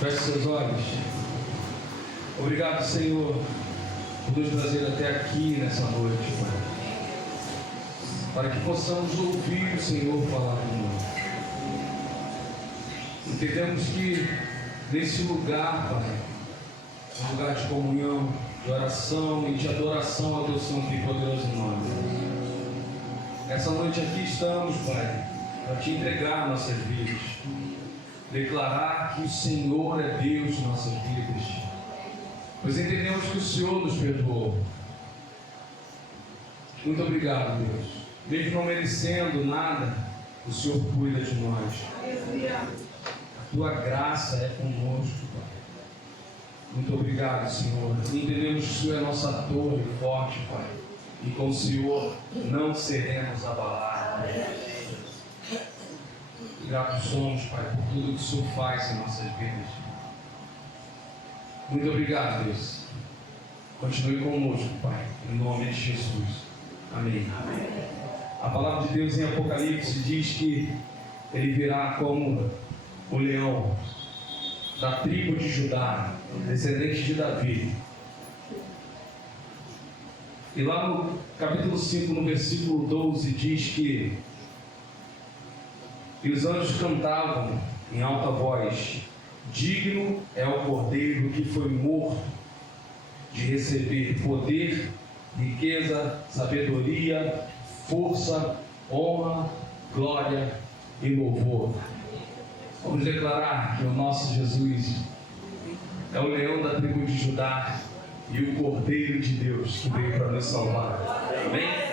Feche seus olhos. Obrigado, Senhor, por nos trazer até aqui nessa noite, Pai. Para que possamos ouvir o Senhor falar conosco. Entendemos que nesse lugar, Pai, um lugar de comunhão, de oração e de adoração ao Teu santo e poderoso nome. Essa noite aqui estamos, Pai, para Te entregar nossas vidas. Declarar que o Senhor é Deus em nossas vidas. Pois entendemos que o Senhor nos perdoou. Muito obrigado, Deus. Mesmo não merecendo nada, o Senhor cuida de nós. A Tua graça é conosco, Pai. Muito obrigado, Senhor. Entendemos que o Senhor é nossa torre forte, Pai. E com o Senhor não seremos abalados. Gratos somos, Pai, por tudo que o Senhor faz em nossas vidas. Muito obrigado, Deus. Continue conosco, Pai, em nome de Jesus. Amém. Amém. A palavra de Deus em Apocalipse diz que Ele virá como o leão da tribo de Judá, descendente de Davi. E lá no capítulo 5, no versículo 12, diz que e os anjos cantavam em alta voz: digno é o Cordeiro que foi morto de receber poder, riqueza, sabedoria, força, honra, glória e louvor. Vamos declarar que o nosso Jesus é o leão da tribo de Judá e o Cordeiro de Deus que veio para nos salvar. Amém?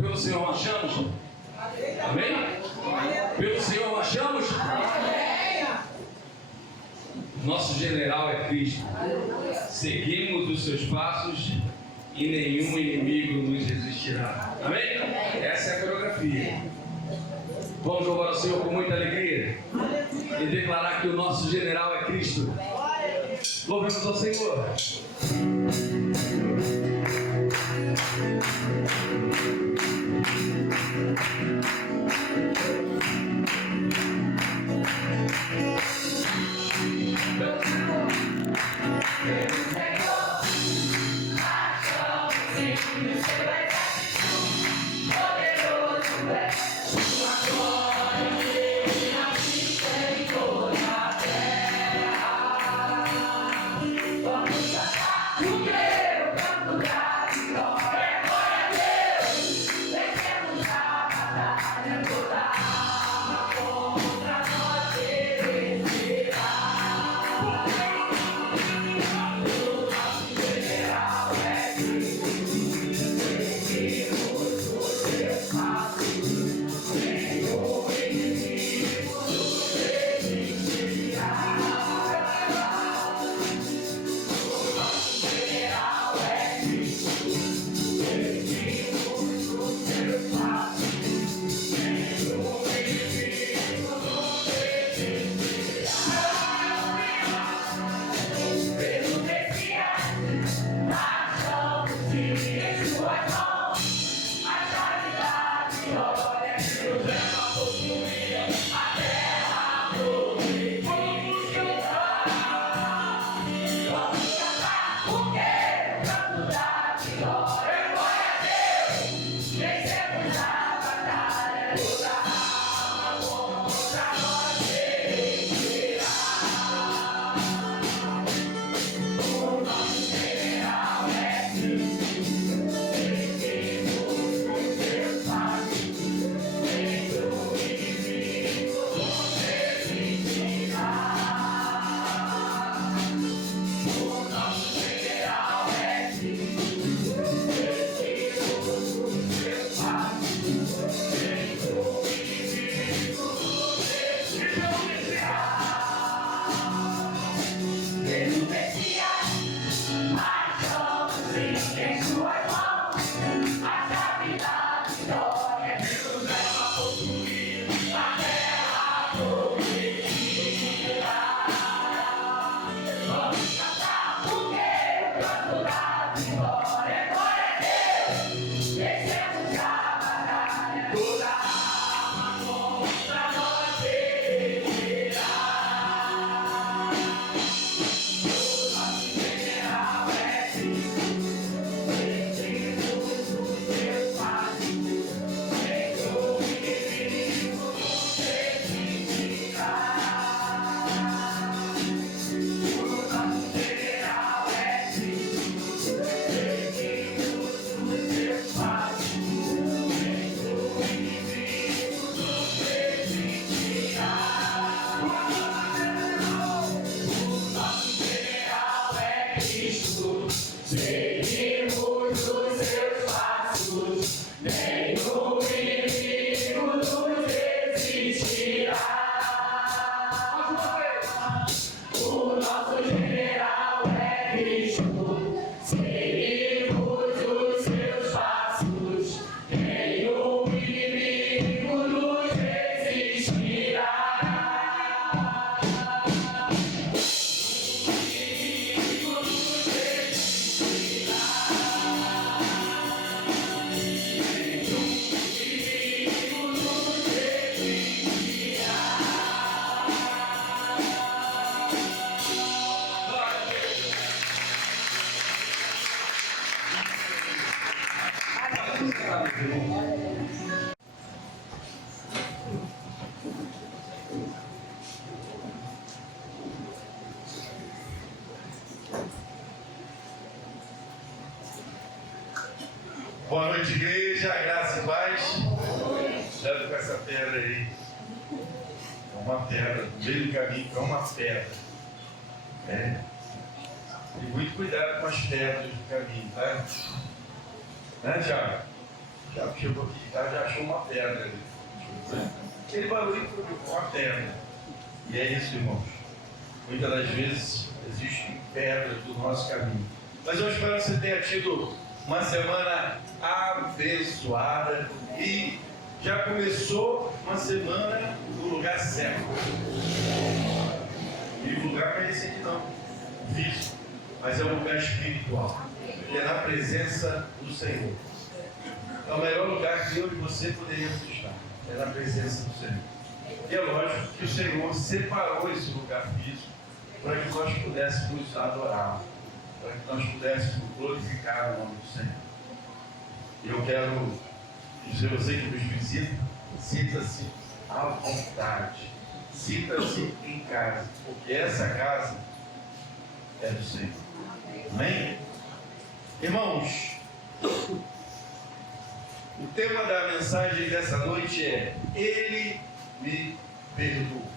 Pelo Senhor marchamos? Amém? Pelo Senhor marchamos? Nosso general é Cristo. Seguimos os seus passos e nenhum inimigo nos resistirá. Amém? Essa é a coreografia. Vamos louvar o Senhor com muita alegria e declarar que o nosso general é Cristo. Louvemos ao Senhor. Boa noite, igreja, graça e paz. Cuidado com essa pedra aí. É uma pedra, no meio do caminho é uma pedra. E muito cuidado com as pedras do caminho, tá? Né, Thiago? Já chegou aqui, tá? Já achou uma pedra ali. Aquele barulho foi uma pedra. E é isso, irmãos. Muitas das vezes existem pedras do nosso caminho. Mas eu espero que você tenha tido uma semana abençoada e já começou uma semana no lugar certo. E o lugar não é esse aqui não, físico, mas é um lugar espiritual. É na presença do Senhor. É o melhor lugar que eu e você poderíamos estar. É na presença do Senhor. E é lógico que o Senhor separou esse lugar físico para que nós pudéssemos adorá-lo, para que nós pudéssemos glorificar o nome do Senhor. E eu quero dizer a você que nos visita, sinta-se à vontade, sinta-se em casa, porque essa casa é do Senhor. Amém? Irmãos, o tema da mensagem dessa noite é: Ele me perdoou.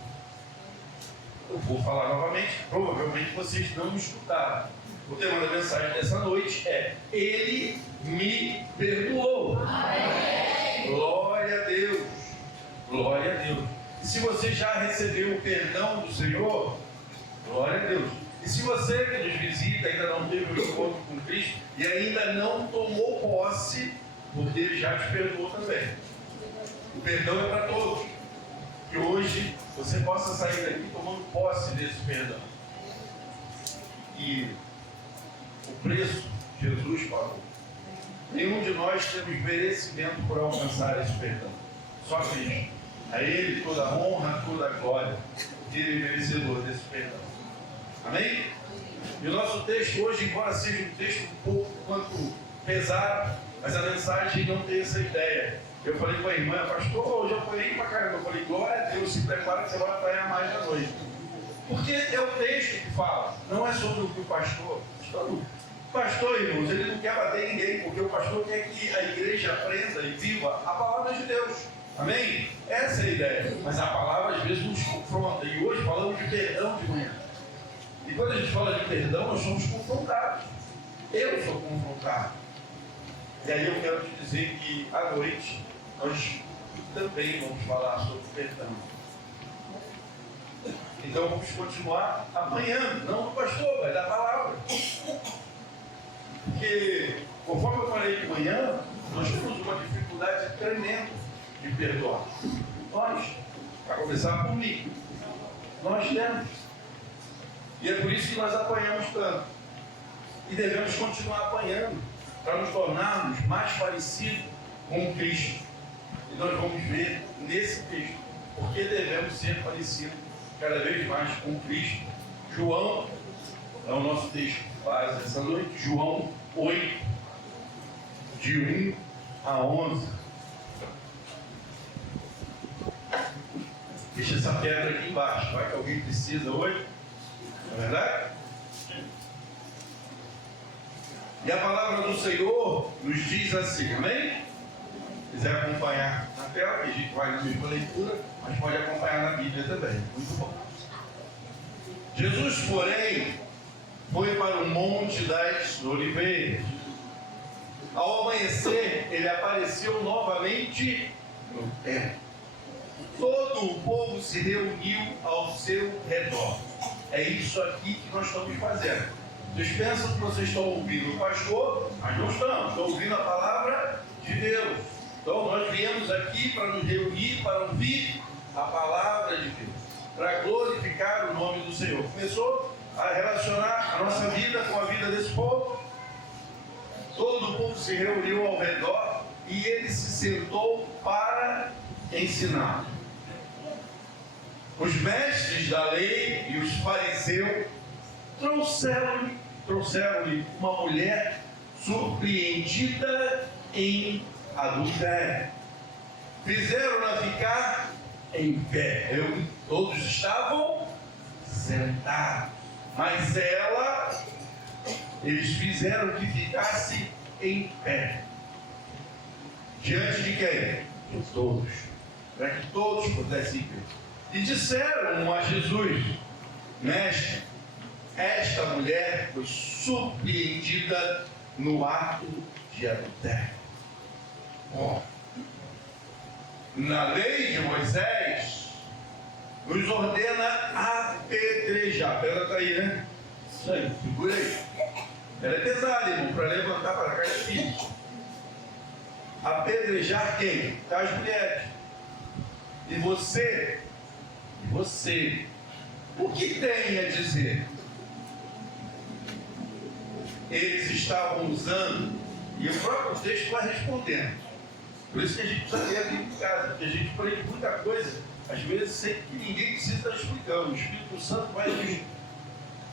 Eu vou falar novamente, provavelmente vocês não me escutaram. O tema da mensagem dessa noite é: Ele me perdoou. Amém. Glória a Deus. Glória a Deus. E se você já recebeu o perdão do Senhor, glória a Deus. E se você que nos visita ainda não teve um encontro com Cristo e ainda não tomou posse, porque Ele já te perdoou também. O perdão é para todos. Que hoje você possa sair daqui tomando posse desse perdão. E o preço Jesus pagou. Nenhum de nós temos merecimento por alcançar esse perdão. Só Cristo. A Ele toda a honra, toda a glória. Ele é merecedor desse perdão. Amém? E o nosso texto hoje, embora seja um texto um pouco quanto pesado, mas a mensagem não tem essa ideia. Eu falei com a irmã: pastor, hoje eu apanhei pra caramba. Eu falei: glória a Deus, se prepara que você vai apanhar mais da noite. Porque é o texto que fala, não é sobre o que o pastor. Pastor, irmãos, ele não quer bater ninguém, porque o pastor quer que a igreja aprenda e viva a palavra de Deus. Amém? Essa é a ideia. Mas a palavra às vezes nos confronta. E hoje falamos de perdão de manhã. E quando a gente fala de perdão, nós somos confrontados. Eu sou confrontado. E aí eu quero te dizer que à noite nós também vamos falar sobre perdão. Então vamos continuar apanhando, não do pastor, mas da palavra. Porque, conforme eu falei de manhã, nós temos uma dificuldade tremenda de perdoar. Nós, para começar por mim, nós temos. E é por isso que nós apanhamos tanto. E devemos continuar apanhando, para nos tornarmos mais parecidos com Cristo. E nós vamos ver nesse texto porque devemos ser parecidos cada vez mais com Cristo. João é o nosso texto base essa noite. João 8, de 1 a 11. Deixa essa pedra aqui embaixo, vai que alguém precisa hoje. Não é verdade? E a palavra do Senhor nos diz assim, amém? Se quiser acompanhar na tela, que a gente vai na mesma leitura, mas pode acompanhar na Bíblia também. Muito bom. Jesus, porém, foi para o Monte das Oliveiras. Ao amanhecer, ele apareceu novamente no templo. Todo o povo se reuniu ao seu redor. É isso aqui que nós estamos fazendo. Vocês pensam que vocês estão ouvindo o pastor, mas não estão ouvindo a palavra de Deus. Então nós viemos aqui para nos reunir, para ouvir a palavra de Deus, para glorificar o nome do Senhor. Começou a relacionar a nossa vida com a vida desse povo. Todo o povo se reuniu ao redor e ele se sentou para ensinar. Os mestres da lei e os fariseus trouxeram-lhe uma mulher surpreendida em adultério. Fizeram-na ficar em pé. Todos estavam sentados. Mas eles fizeram que ficasse em pé. Diante de quem? De todos. Para que todos pudessem ver. E disseram a Jesus: Mestre, esta mulher foi surpreendida no ato de adultério. Na lei de Moisés, nos ordena apedrejar. A pedra está aí, né? Isso aí, segura aí. Ela é pesada, irmão, para levantar para cá é difícil. Apedrejar quem? As mulheres. E você, o que tem a dizer? Eles estavam usando, e o próprio texto vai respondendo. Por isso que a gente precisa ler aqui em casa, porque a gente aprende muita coisa, às vezes sem que ninguém precisa estar explicando. O Espírito Santo vai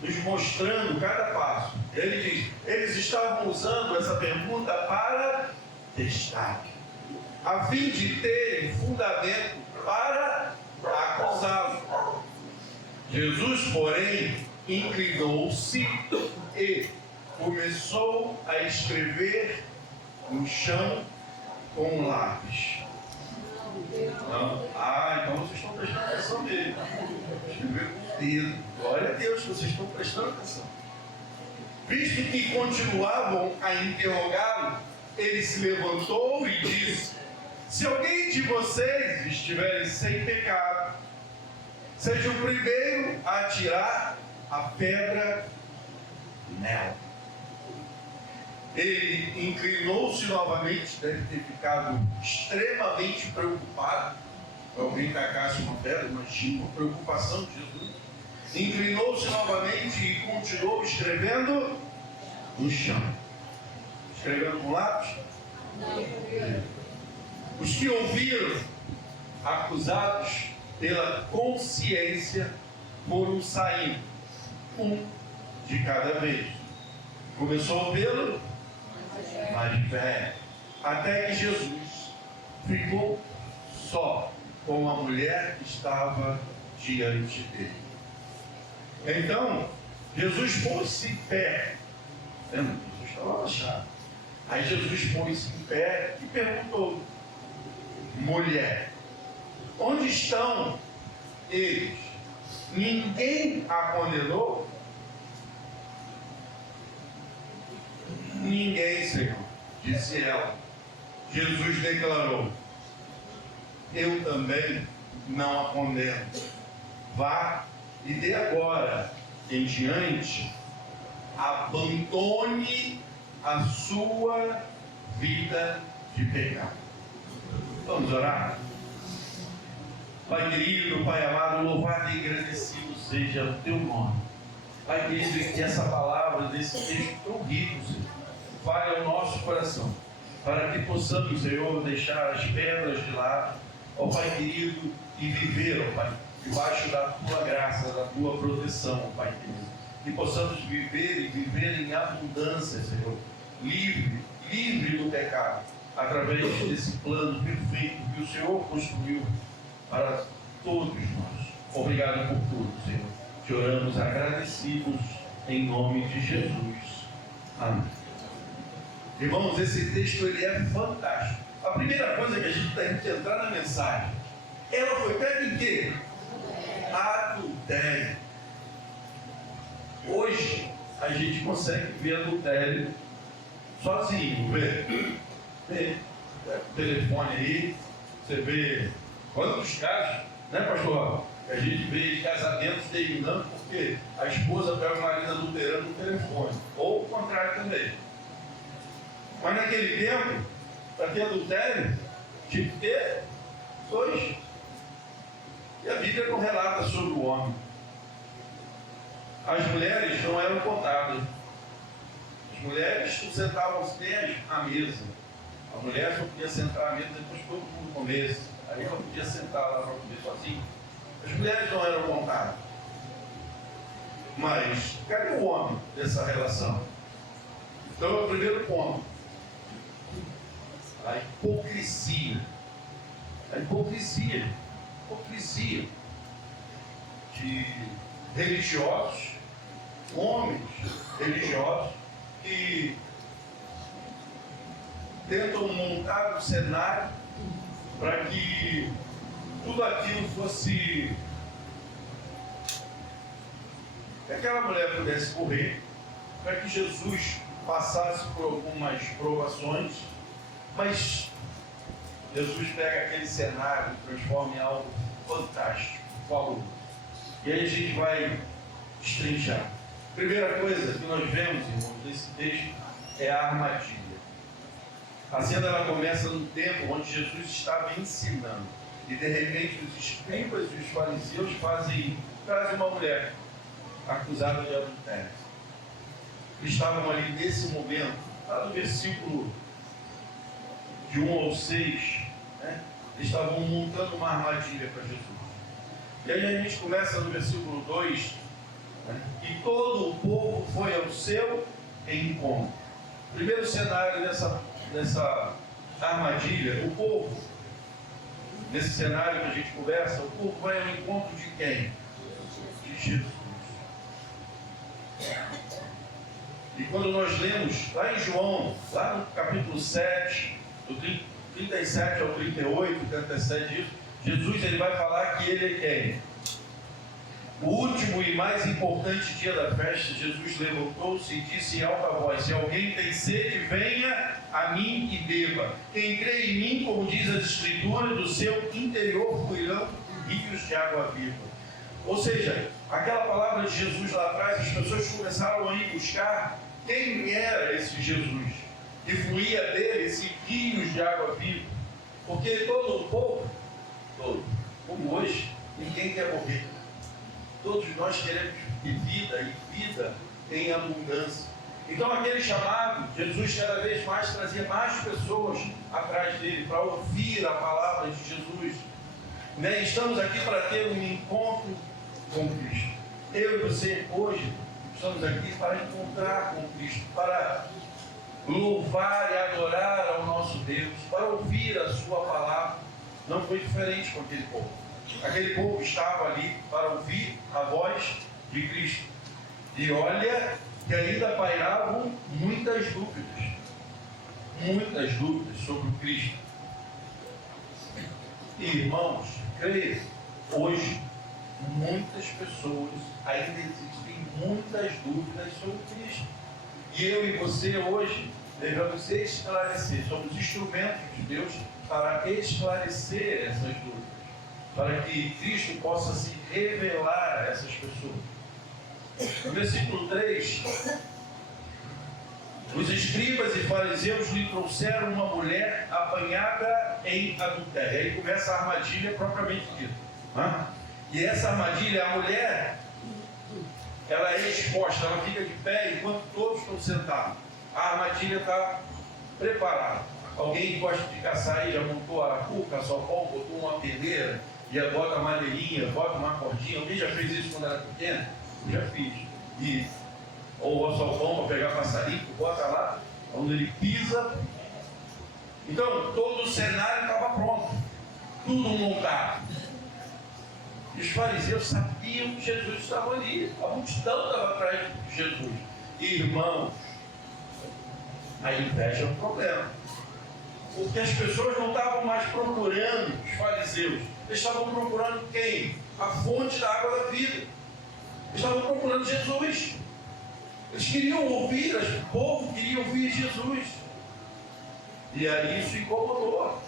nos mostrando cada passo. Ele diz: eles estavam usando essa pergunta para testar, a fim de terem fundamento para acusá-lo. Jesus, porém, inclinou-se e começou a escrever no chão com um lápis. Não? Então vocês estão prestando atenção nele. Escrever com o dedo. Glória a Deus, vocês estão prestando atenção. Visto que continuavam a interrogá-lo, ele se levantou e disse: se alguém de vocês estiver sem pecado, seja o primeiro a atirar a pedra nela. Ele inclinou-se novamente, deve ter ficado extremamente preocupado. Alguém tacasse uma pedra, imagina a preocupação de Jesus. Inclinou-se novamente e continuou escrevendo no chão. Escrevendo com lápis? Os que ouviram, acusados pela consciência, foram saindo, um de cada vez. Começou pelo mais velho, até que Jesus ficou só com a mulher que estava diante dele. Então, Jesus pôs-se em pé. Jesus estava abaixado. Aí Jesus pôs-se em pé e perguntou: mulher, onde estão eles? Ninguém a condenou? Ninguém, Senhor, disse ela. Jesus declarou: eu também não a condeno. Vá e de agora em diante abandone a sua vida de pecado. Vamos orar? Pai querido, Pai amado, louvado e agradecido seja o teu nome. Pai querido, que essa palavra desse texto tão rico, Senhor, fale ao nosso coração, para que possamos, Senhor, deixar as pedras de lado, ó Pai querido, e viver, ó Pai, debaixo da tua graça, da tua proteção, ó Pai querido. Que possamos viver e viver em abundância, Senhor, livre do pecado, através desse plano perfeito que o Senhor construiu para todos nós. Obrigado por tudo, Senhor. Te oramos agradecidos em nome de Jesus. Amém. Irmãos, esse texto ele é fantástico. A primeira coisa que a gente tem que entrar na mensagem: ela foi pega em quê? Adultério. Hoje a gente consegue ver adultério sozinho, vê o telefone aí, você vê quantos casos, né, pastor? A gente vê de casamentos terminando porque a esposa pega o marido adulterando no telefone, ou o contrário também. Mas naquele tempo, para ter adultério, tinha que ter dois. E a Bíblia não relata sobre o homem. As mulheres não eram contadas. As mulheres não sentavam-se nem à mesa. A mulher só podia sentar à mesa depois que todo mundo comesse. Aí ela podia sentar lá para comer sozinha. As mulheres não eram contadas. Mas cadê o homem dessa relação? Então é o primeiro ponto. a hipocrisia. A hipocrisia de religiosos, homens religiosos, que tentam montar um cenário para que tudo aquilo fosse... que aquela mulher pudesse correr, para que Jesus passasse por algumas provações, mas Jesus pega aquele cenário e transforma em algo fantástico, fabuloso. E aí a gente vai destrinchar. Primeira coisa que nós vemos, irmãos, nesse texto é a armadilha. A cena ela começa num tempo onde Jesus estava ensinando. E de repente os escribas e os fariseus trazem uma mulher acusada de adultério. Eles estavam ali nesse momento, lá no versículo de 1 ao 6, né? Eles estavam montando uma armadilha para Jesus. E aí a gente começa no versículo 2, né? E todo o povo foi ao seu encontro. Primeiro cenário dessa armadilha, o povo, nesse cenário que a gente conversa, o povo vai ao encontro de quem? De Jesus. E quando nós lemos lá em João, lá no capítulo 7, do 37 ao 38, 37 disso, Jesus ele vai falar que ele é quem? O último e mais importante dia da festa, Jesus levantou-se e disse em alta voz: se alguém tem sede, venha a mim e beba. Quem crê em mim, como diz as Escrituras, do seu interior fluirão rios de água viva. Ou seja, aquela palavra de Jesus lá atrás, as pessoas começaram a ir buscar quem era esse Jesus, que fluía dele esse rios de água viva. Porque todo o povo, como hoje, ninguém quer morrer. Todos nós queremos vida e vida em abundância. Então aquele chamado, Jesus cada vez mais trazia mais pessoas atrás dele para ouvir a palavra de Jesus. Né? Estamos aqui para ter um encontro com Cristo. Eu e você hoje estamos aqui para encontrar com Cristo, para louvar e adorar ao nosso Deus, para ouvir a sua palavra. Não foi diferente com aquele povo. Aquele povo estava ali para ouvir a voz de Cristo. E olha que ainda pairavam muitas dúvidas sobre o Cristo. E, irmãos, creio, hoje, muitas pessoas, ainda existem muitas dúvidas sobre Cristo. E eu e você hoje devemos esclarecer, somos instrumentos de Deus para esclarecer essas dúvidas, para que Cristo possa se revelar a essas pessoas. No versículo 3, os escribas e fariseus lhe trouxeram uma mulher apanhada em adultério. Aí começa a armadilha propriamente dita. E essa armadilha, a mulher, ela é exposta, ela fica de pé enquanto todos estão sentados. A armadilha está preparada. Alguém que gosta de caçar aí já montou aracu, caçapão, botou uma peneira, já bota a madeirinha, bota uma cordinha. Alguém já fez isso quando era pequeno? Eu já fiz. Ou o salpão para pegar passarinho, bota lá, onde ele pisa. Então, todo o cenário estava pronto, tudo montado. E os fariseus sabiam que Jesus estava ali, a multidão estava atrás de Jesus. Irmãos, a inveja é um problema, porque as pessoas não estavam mais procurando os fariseus, eles estavam procurando quem? A fonte da água da vida. Eles estavam procurando Jesus. Eles queriam ouvir, o povo queria ouvir Jesus. E aí isso incomodou.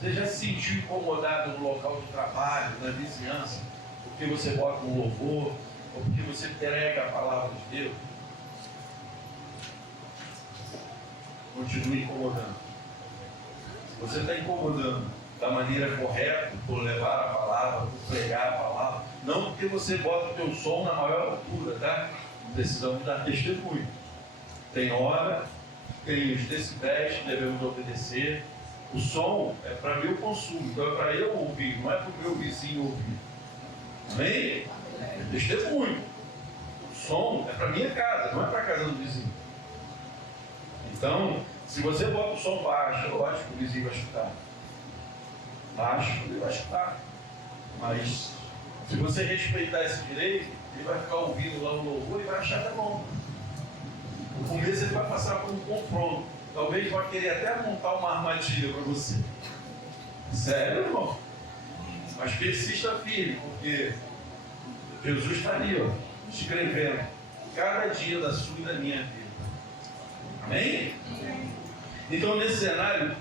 Você já se sentiu incomodado no local de trabalho, na vizinhança, porque você bota um louvor, ou porque você prega a palavra de Deus? Continue incomodando. Se você está incomodando da maneira correta, por levar a palavra, por pregar a palavra, não porque você bota o teu som na maior altura, tá? Precisamos dar testemunho. Tem hora, tem os decibéis que devemos obedecer. O som é para meu consumo, então é para eu ouvir, não é para o meu vizinho ouvir. Amém? É testemunho. O som é para minha casa, não é para a casa do vizinho. Então, Se você bota o som baixo, lógico que o vizinho vai escutar. Baixo, ele vai escutar. Mas se você respeitar esse direito, ele vai ficar ouvindo lá o louvor e vai achar que é bom. No começo ele vai passar por um confronto. Talvez vai querer até montar uma armadilha para você. Sério, irmão? Mas persista firme, porque Jesus está ali, ó, escrevendo cada dia da sua e da minha vida. Amém? Então, nesse cenário,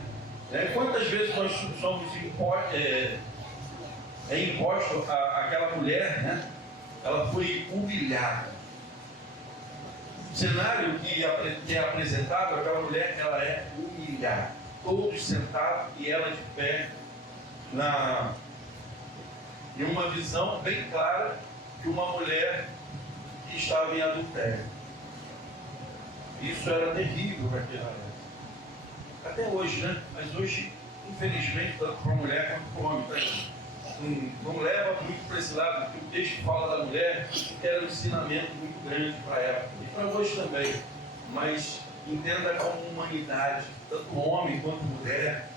quantas vezes nós somos imposto àquela mulher, né? Ela foi humilhada. O cenário que é apresentado, aquela mulher, ela é humilhada. Todos sentados e ela de pé, em uma visão bem clara de uma mulher que estava em adultério. Isso era terrível naquela época. Até hoje, né? Mas hoje, infelizmente, tanto para a mulher quanto para o homem, não leva muito para esse lado, porque o texto fala da mulher, era um ensinamento muito grande para a época, e para hoje também. Mas entenda como humanidade, tanto homem quanto mulher,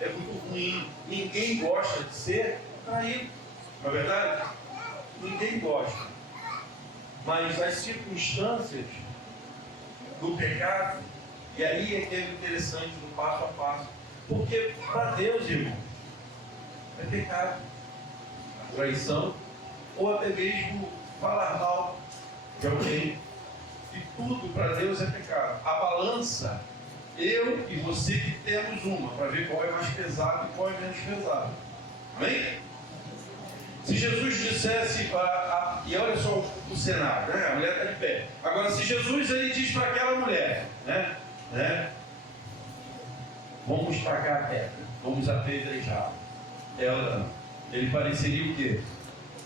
é muito ruim. Ninguém gosta de ser traído, não é verdade? Ninguém gosta. Mas as circunstâncias do pecado, e aí é que é interessante do passo a passo, porque para Deus, irmão, é pecado a traição, ou até mesmo falar mal de alguém, e tudo para Deus é pecado. A balança, eu e você que temos uma, para ver qual é mais pesado e qual é menos pesado. Amém? Se Jesus dissesse, e olha só o cenário, né? A mulher está de pé. Agora, se Jesus ele diz para aquela mulher, vamos pagar a pedra, vamos apedrejar. Ele pareceria o quê?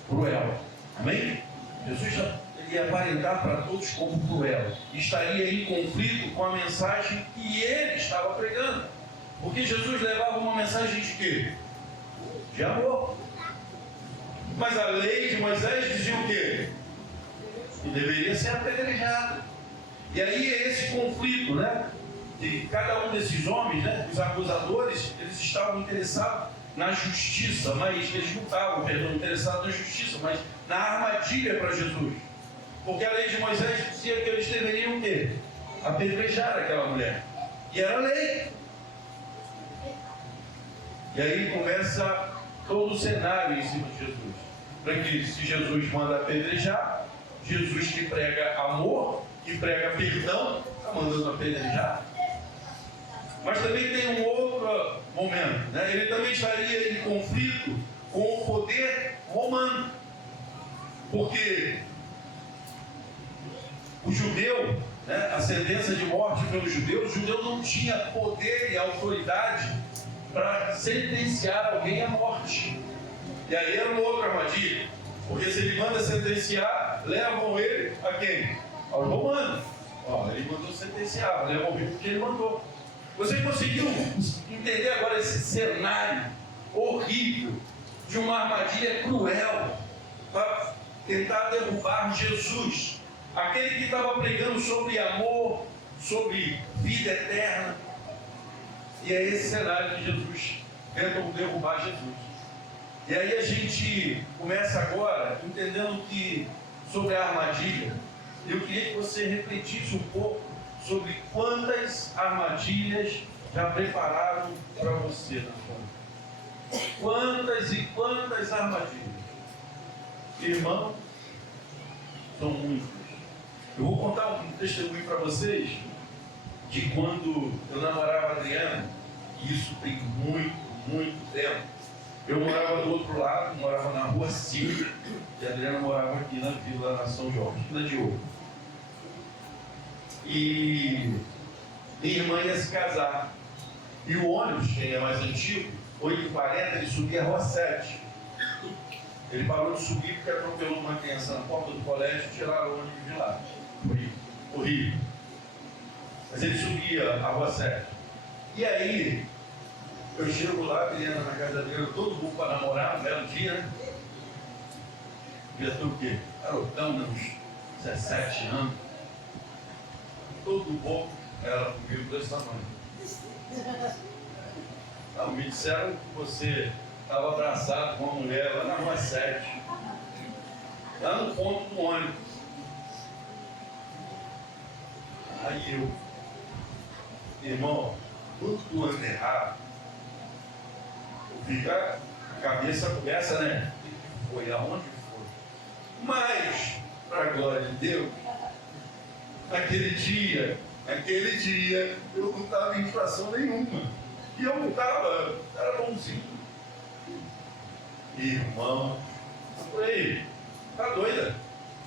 Cruel. Amém? Jesus ele ia aparentar para todos como cruel. Estaria em conflito com a mensagem que ele estava pregando. Porque Jesus levava uma mensagem de quê? De amor. Mas a lei de Moisés dizia o quê? Que deveria ser apedrejado. E aí é esse conflito, né? De cada um desses homens, né? Os acusadores, eles estavam interessados na justiça, mas eles não estavam, interessados na justiça, mas na armadilha para Jesus. Porque a lei de Moisés dizia que eles deveriam o quê? Apedrejar aquela mulher. E era a lei. E aí começa todo o cenário em cima de Jesus. Para que se Jesus manda apedrejar, Jesus que prega amor, que prega perdão, está mandando apedrejar. Mas também tem um outro momento, né? Ele também estaria em conflito com o poder romano. Porque o judeu, né, a sentença de morte pelos judeus, o judeu não tinha poder e autoridade para sentenciar alguém à morte. E aí era uma outra armadilha. Porque se ele manda sentenciar, levam ele a quem? Aos romanos. Ele mandou sentenciar, levam ele porque ele mandou. Você conseguiu entender agora esse cenário horrível de uma armadilha cruel para tentar derrubar Jesus, aquele que estava pregando sobre amor, sobre vida eterna? E é esse cenário que Jesus tenta derrubar Jesus. E aí a gente começa agora entendendo que sobre a armadilha, eu queria que você refletisse um pouco sobre quantas armadilhas já prepararam para você na sua vida. Quantas e quantas armadilhas. Irmão, são muitas. Eu vou contar um testemunho para vocês de quando eu namorava a Adriana, e isso tem muito tempo. Eu morava do outro lado, morava na Rua Silva, e a Adriana morava aqui na Vila São Jorge, na Diogo. E minha irmã ia se casar. E o ônibus, quem é mais antigo, 8h40, ele subia a Rua 7. Ele parou de subir porque atropelou uma criança na porta do colégio e tiraram o ônibus de lá. Foi horrível. Mas ele subia a Rua 7. E aí, eu chego lá, Adriana na casa dele, todo mundo para namorar, um belo dia, né? Devia ter o quê? Garotão, uns 17 anos. Todo bom, Ela comigo desse tamanho. Não, me disseram que você estava abraçado com uma mulher lá na Rua 7, lá no ponto do ônibus. Aí eu, irmão, tudo anda errado. Fica a cabeça começa, né? O que foi? Aonde foi? Mas, para a glória de Deus, naquele dia, eu não estava em infração nenhuma. E eu não estava, era bonzinho. Irmão, eu falei, tá doida?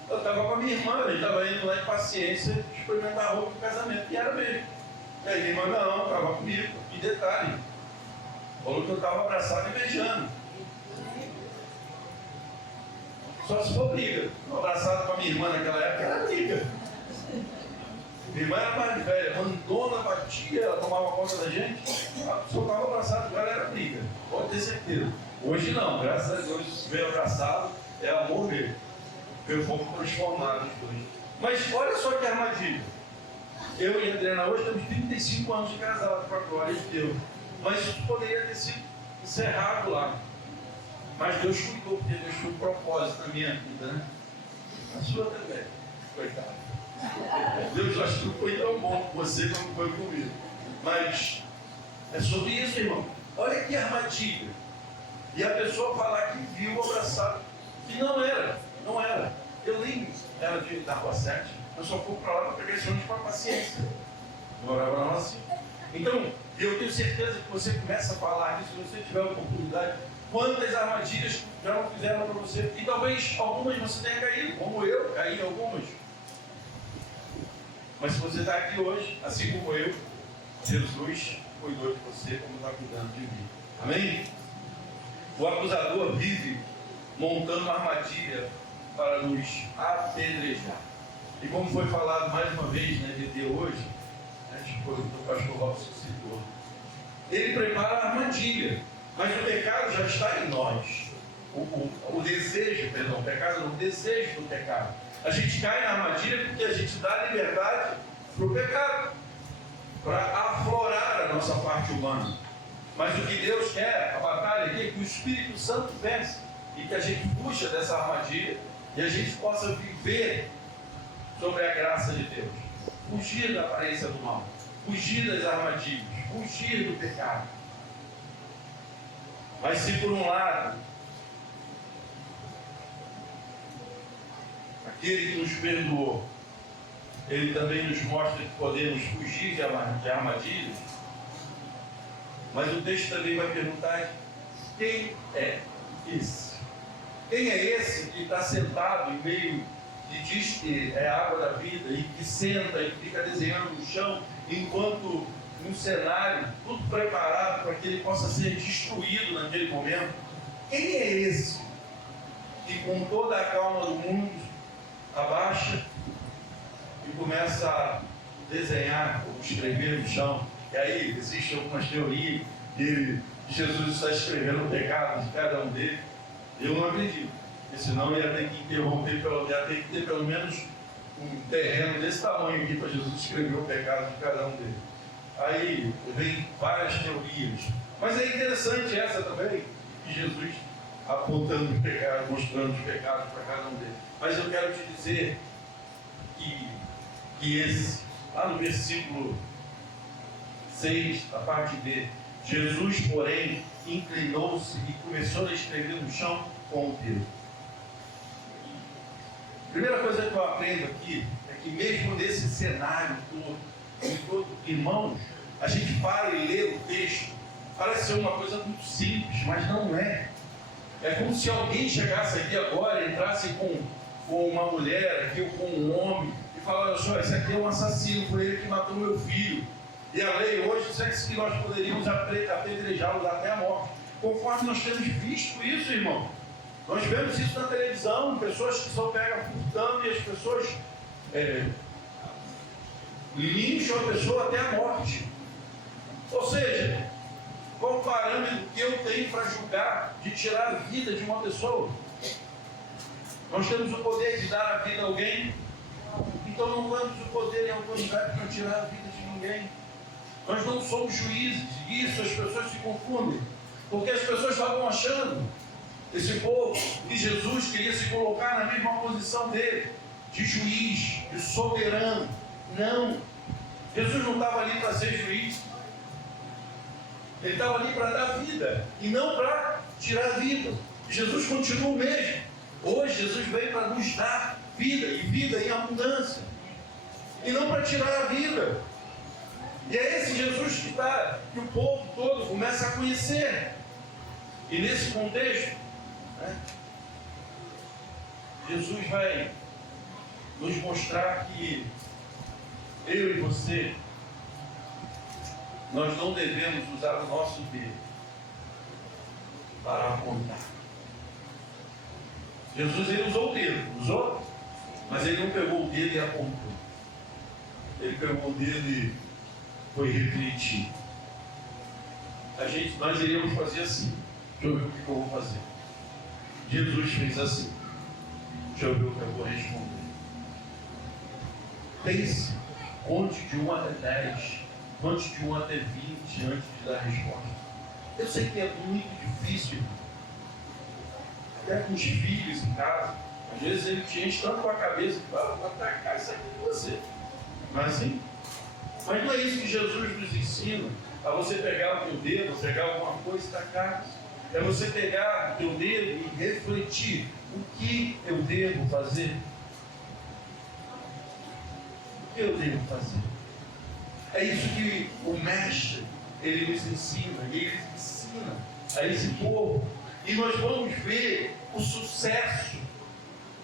Eu estava com a minha irmã, ele estava indo lá em Paciência experimentar a roupa do casamento, e era mesmo. E a irmã, não, estava comigo. E detalhe, falou que eu estava abraçado e beijando. Só se for briga. Eu abraçado com a minha irmã naquela época, era briga. Minha irmã era mais velha, mandona, batia, ela tomava conta da gente. A pessoa estava abraçada com ela, era briga. Pode ter certeza. Hoje não, graças a Deus, se veio abraçado, é amor mesmo. Eu fomos transformados hoje. Mas olha só que armadilha. Eu e a Adriana hoje temos 35 anos de casado, com a glória de Deus. Mas isso poderia ter sido encerrado lá. Mas Deus cuidou, porque Deus tinha um propósito na minha vida, né? A sua também. Coitado. Deus acho que não foi tão bom com você como foi comigo. Mas é sobre isso, irmão. Olha que armadilha. E a pessoa falar que viu o abraçado, que não era. Eu nem era da Rua 7, eu só fui para lá para pegar esse ônibus para Paciência. Eu morava na Rua 5. Então, eu tenho certeza que você começa a falar isso, se você tiver oportunidade, quantas armadilhas já não fizeram para você, e talvez algumas você tenha caído, como eu caí em algumas. Mas se você está aqui hoje, assim como eu, Jesus cuidou de você como está cuidando de mim. Amém? O acusador vive montando uma armadilha para nos apedrejar. E como foi falado mais uma vez na EBD hoje, o pastor Robson citou, ele prepara a armadilha, mas o pecado já está em nós. O desejo, perdão, o pecado não, o desejo do pecado. A gente cai na armadilha porque a gente dá liberdade para o pecado, para aflorar a nossa parte humana. Mas o que Deus quer, a batalha aqui, é que o Espírito Santo vence e que a gente fuja dessa armadilha e a gente possa viver sobre a graça de Deus. Fugir da aparência do mal, fugir das armadilhas, fugir do pecado. Mas se por um lado, aquele que nos perdoou, ele também nos mostra que podemos fugir de armadilhas, mas o texto também vai perguntar quem é esse? Quem é esse que está sentado em meio, que diz que é a água da vida e que senta e fica desenhando no chão, enquanto um cenário tudo preparado para que ele possa ser destruído naquele momento? Quem é esse que com toda a calma do mundo abaixa e começa a desenhar ou escrever no chão? E aí existem algumas teorias que Jesus está escrevendo o pecado de cada um deles. Eu não acredito, porque senão ia ter que interromper, ia ter que ter pelo menos um terreno desse tamanho aqui para Jesus escrever o pecado de cada um deles. Aí vem várias teorias, mas é interessante essa também, que Jesus apontando os pecados, mostrando os pecados para cada um deles. Mas eu quero te dizer que esse, lá no versículo 6, a parte B, Jesus, porém, inclinou-se e começou a escrever no chão com o dedo. Primeira coisa que eu aprendo aqui é que mesmo nesse cenário todo, irmãos, a gente para e lê o texto, parece ser uma coisa muito simples, mas não é. É como se alguém chegasse aqui agora, entrasse com uma mulher aqui ou com um homem e falasse: olha só, esse aqui é um assassino, foi ele que matou meu filho. E a lei hoje diz que nós poderíamos apedrejá-los até a morte. Conforme nós temos visto isso, irmão. Nós vemos isso na televisão, pessoas que só pegam furtando e as pessoas lincham a pessoa até a morte. Ou seja, qual o parâmetro que eu tenho para julgar de tirar a vida de uma pessoa? Nós temos o poder de dar a vida a alguém? Então não damos o poder e a autoridade para tirar a vida de ninguém. Nós não somos juízes, e isso as pessoas se confundem, porque as pessoas estavam achando, esse povo, que Jesus queria se colocar na mesma posição dele, de juiz, de soberano. Não, Jesus não estava ali para ser juiz, ele estava ali para dar vida, e não para tirar a vida. Jesus continua o mesmo. Hoje Jesus veio para nos dar vida, e vida em abundância, e não para tirar a vida. E é esse Jesus que o povo todo começa a conhecer. E nesse contexto, Jesus vai nos mostrar que eu e você, nós não devemos usar o nosso dedo para apontar. Jesus, ele usou o dedo, usou? Mas ele não pegou o dedo e apontou. Ele pegou o dedo e foi refletir. Nós iríamos fazer assim. Deixa eu ver o que eu vou fazer. Jesus fez assim. Deixa eu ver o que eu vou responder. Pense, conte de 1 até 10, conte de 1 até 20 antes de dar a resposta. Eu sei que é muito difícil, até com os filhos em casa. Às vezes ele te enche tanto com a cabeça que vai atacar isso aqui em você. Não é assim? Mas não é isso que Jesus nos ensina, a você pegar o teu dedo, pegar alguma coisa e tacar. É você pegar o teu dedo e refletir: o que eu devo fazer? O que eu devo fazer? É isso que o mestre, ele nos ensina, e ele ensina a esse povo. E nós vamos ver o sucesso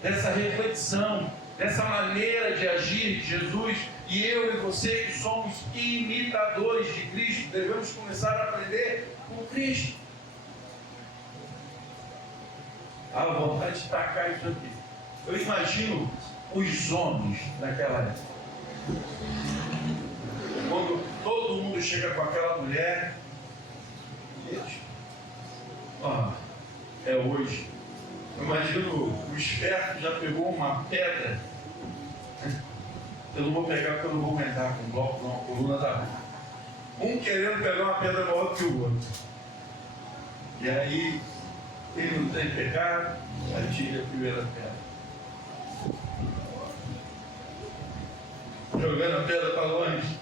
dessa reflexão, dessa maneira de agir de Jesus. E eu e você que somos imitadores de Cristo, devemos começar a aprender com Cristo. A vontade de tacar isso aqui. Eu imagino os homens daquela época. Quando todo mundo chega com aquela mulher, é hoje. Eu imagino o esperto já pegou uma pedra. Eu não vou pegar porque eu não vou aguentar com um bloco, não, a coluna da rua. Um querendo pegar uma pedra maior que o outro. E aí, ele não tem pecado, atira a primeira pedra. Jogando a pedra para longe.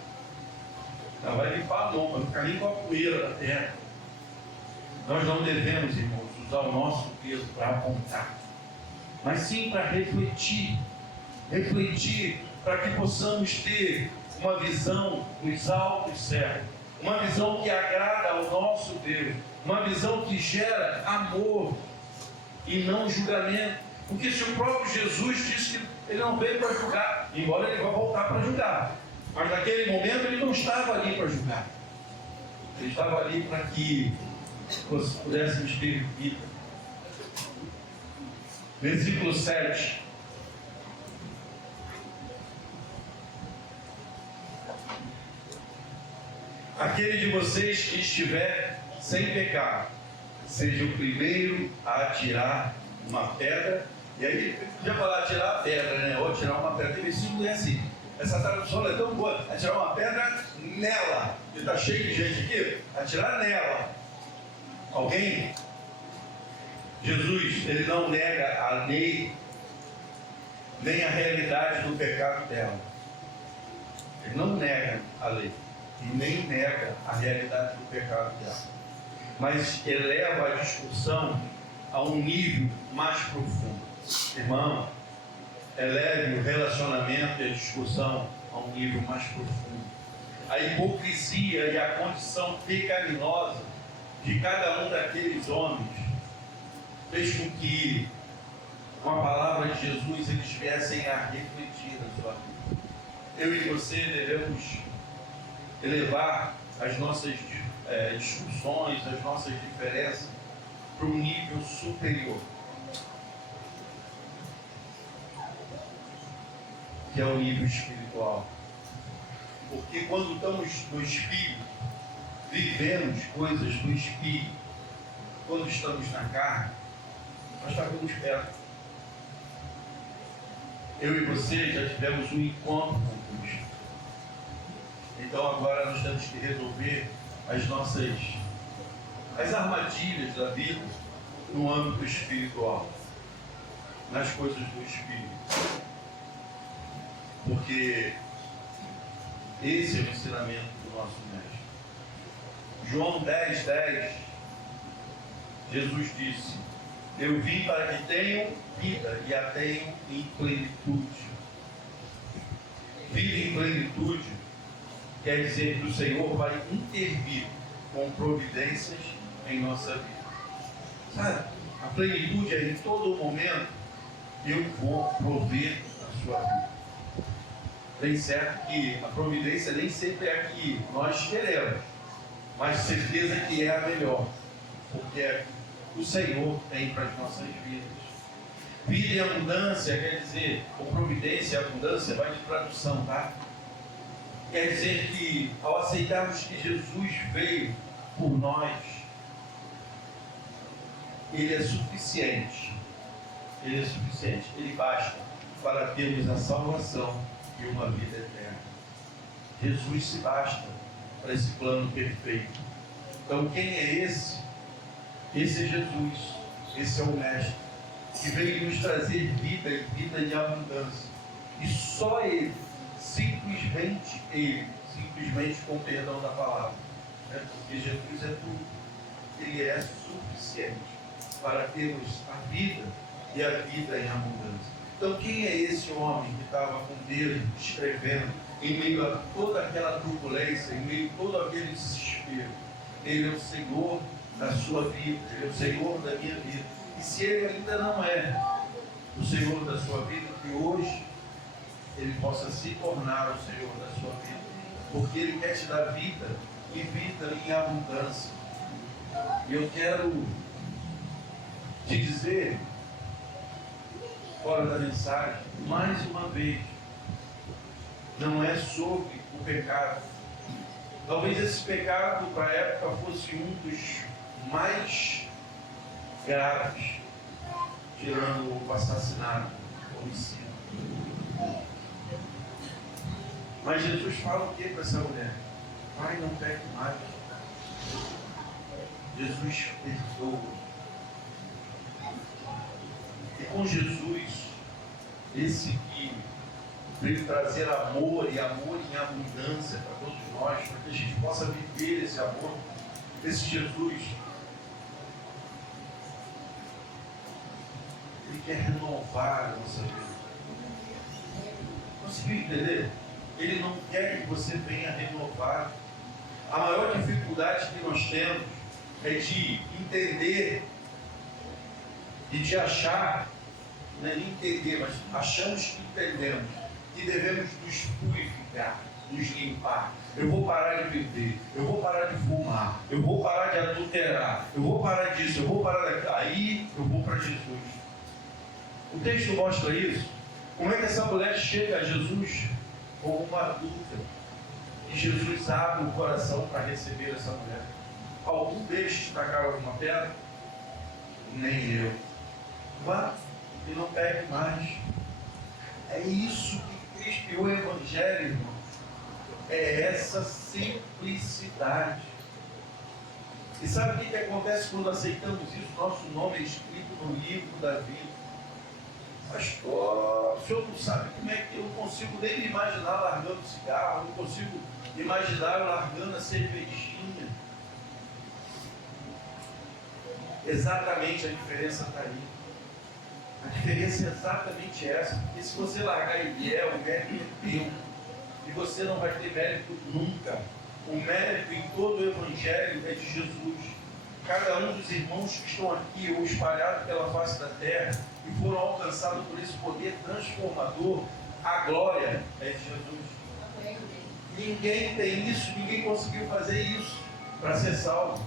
Ela vai limpar a mão, vai ficar nem com a poeira da terra. Nós não devemos, irmãos, usar o nosso dedo para apontar, mas sim para refletir. Refletir para que possamos ter uma visão dos altos céus, uma visão que agrada ao nosso Deus, uma visão que gera amor e não julgamento. Porque se o próprio Jesus disse que ele não veio para julgar, embora ele vá voltar para julgar, mas naquele momento ele não estava ali para julgar, ele estava ali para que pudéssemos ter vida. Versículo 7. Aquele de vocês que estiver sem pecado, seja o primeiro a atirar uma pedra. E aí, podia falar atirar a pedra, né? Ou atirar uma pedra. Tem versículo é assim. Essa tradução é tão boa. Atirar uma pedra nela. E está cheio de gente aqui. Atirar nela. Alguém? Jesus, ele não nega a lei, nem a realidade do pecado dela. Ele não nega a lei. E nem nega a realidade do pecado dela, mas eleva a discussão a um nível mais profundo. Irmão, eleve o relacionamento e a discussão a um nível mais profundo. A hipocrisia e a condição pecaminosa de cada um daqueles homens fez com que, com a palavra de Jesus, eles viessem a refletir na sua vida. Eu e você devemos elevar as nossas discussões, as nossas diferenças para um nível superior, que é o nível espiritual. Porque quando estamos no Espírito, vivemos coisas do Espírito. Quando estamos na carne, nós estamos perto. Eu e você já tivemos um encontro com Cristo. Então agora nós temos que resolver as armadilhas da vida no âmbito espiritual, nas coisas do Espírito. Porque esse é o ensinamento do nosso Mestre. João 10:10, Jesus disse: eu vim para que tenham vida e a tenham em plenitude. Vida em plenitude quer dizer que o Senhor vai intervir com providências em nossa vida. Sabe? A plenitude é em todo momento eu vou prover a sua vida. Bem certo que a providência nem sempre é a que nós queremos, mas certeza que é a melhor, porque o Senhor tem para as nossas vidas. Vida e abundância quer dizer, ou providência e abundância vai de tradução, tá? Quer dizer que ao aceitarmos que Jesus veio por nós, Ele é suficiente. Ele é suficiente. Ele basta para termos a salvação e uma vida eterna. Jesus se basta para esse plano perfeito. Então quem é esse? Esse é Jesus. Esse é o Mestre que veio nos trazer vida e vida de abundância. E só Ele, simplesmente com perdão da palavra, né? Porque Jesus é tudo. Ele é suficiente para termos a vida e a vida em abundância. Então quem é esse homem que estava com Deus escrevendo em meio a toda aquela turbulência, em meio a todo aquele desespero? Ele é o Senhor da sua vida, Ele é o Senhor da minha vida. E se Ele ainda não é o Senhor da sua vida, que hoje Ele possa se tornar o Senhor da sua vida, porque Ele quer te dar vida e vida em abundância. E eu quero te dizer, fora da mensagem, mais uma vez, não é sobre o pecado. Talvez esse pecado para a época fosse um dos mais graves, tirando o assassinato, o homicídio. Mas Jesus fala o que para essa mulher? Vai, não peque mais. Jesus perdoa. E com Jesus, esse que veio trazer amor e amor em abundância para todos nós, para que a gente possa viver esse amor, esse Jesus, Ele quer renovar a nossa vida. Conseguiu entender? Ele não quer que você venha renovar. A maior dificuldade que nós temos é de entender e de achar, não é nem entender, mas achamos que entendemos, que devemos nos purificar, nos limpar. Eu vou parar de beber, eu vou parar de fumar, eu vou parar de adulterar, eu vou parar disso, eu vou parar daquilo. Aí eu vou para Jesus. O texto mostra isso. Como é que essa mulher chega a Jesus como uma adúltera? E Jesus abre o coração para receber essa mulher. Algum deles tacaram alguma pedra? Nem eu. Vá e não pegue mais. É isso que Cristo e o Evangelho, irmão, é essa simplicidade. E sabe o que acontece quando aceitamos isso? Nosso nome é escrito no livro da vida. Pastor, o senhor não sabe como é que eu não consigo nem me imaginar largando o cigarro, não consigo imaginar largando a cervejinha. Exatamente, a diferença está aí. A diferença é exatamente essa, porque se você largar Eliel, o mérito é teu, e você não vai ter mérito nunca. O mérito em todo o Evangelho é de Jesus. Cada um dos irmãos que estão aqui ou espalhados pela face da terra e foram alcançados por esse poder transformador, a glória é de Jesus. Ninguém tem isso, ninguém conseguiu fazer isso para ser salvo.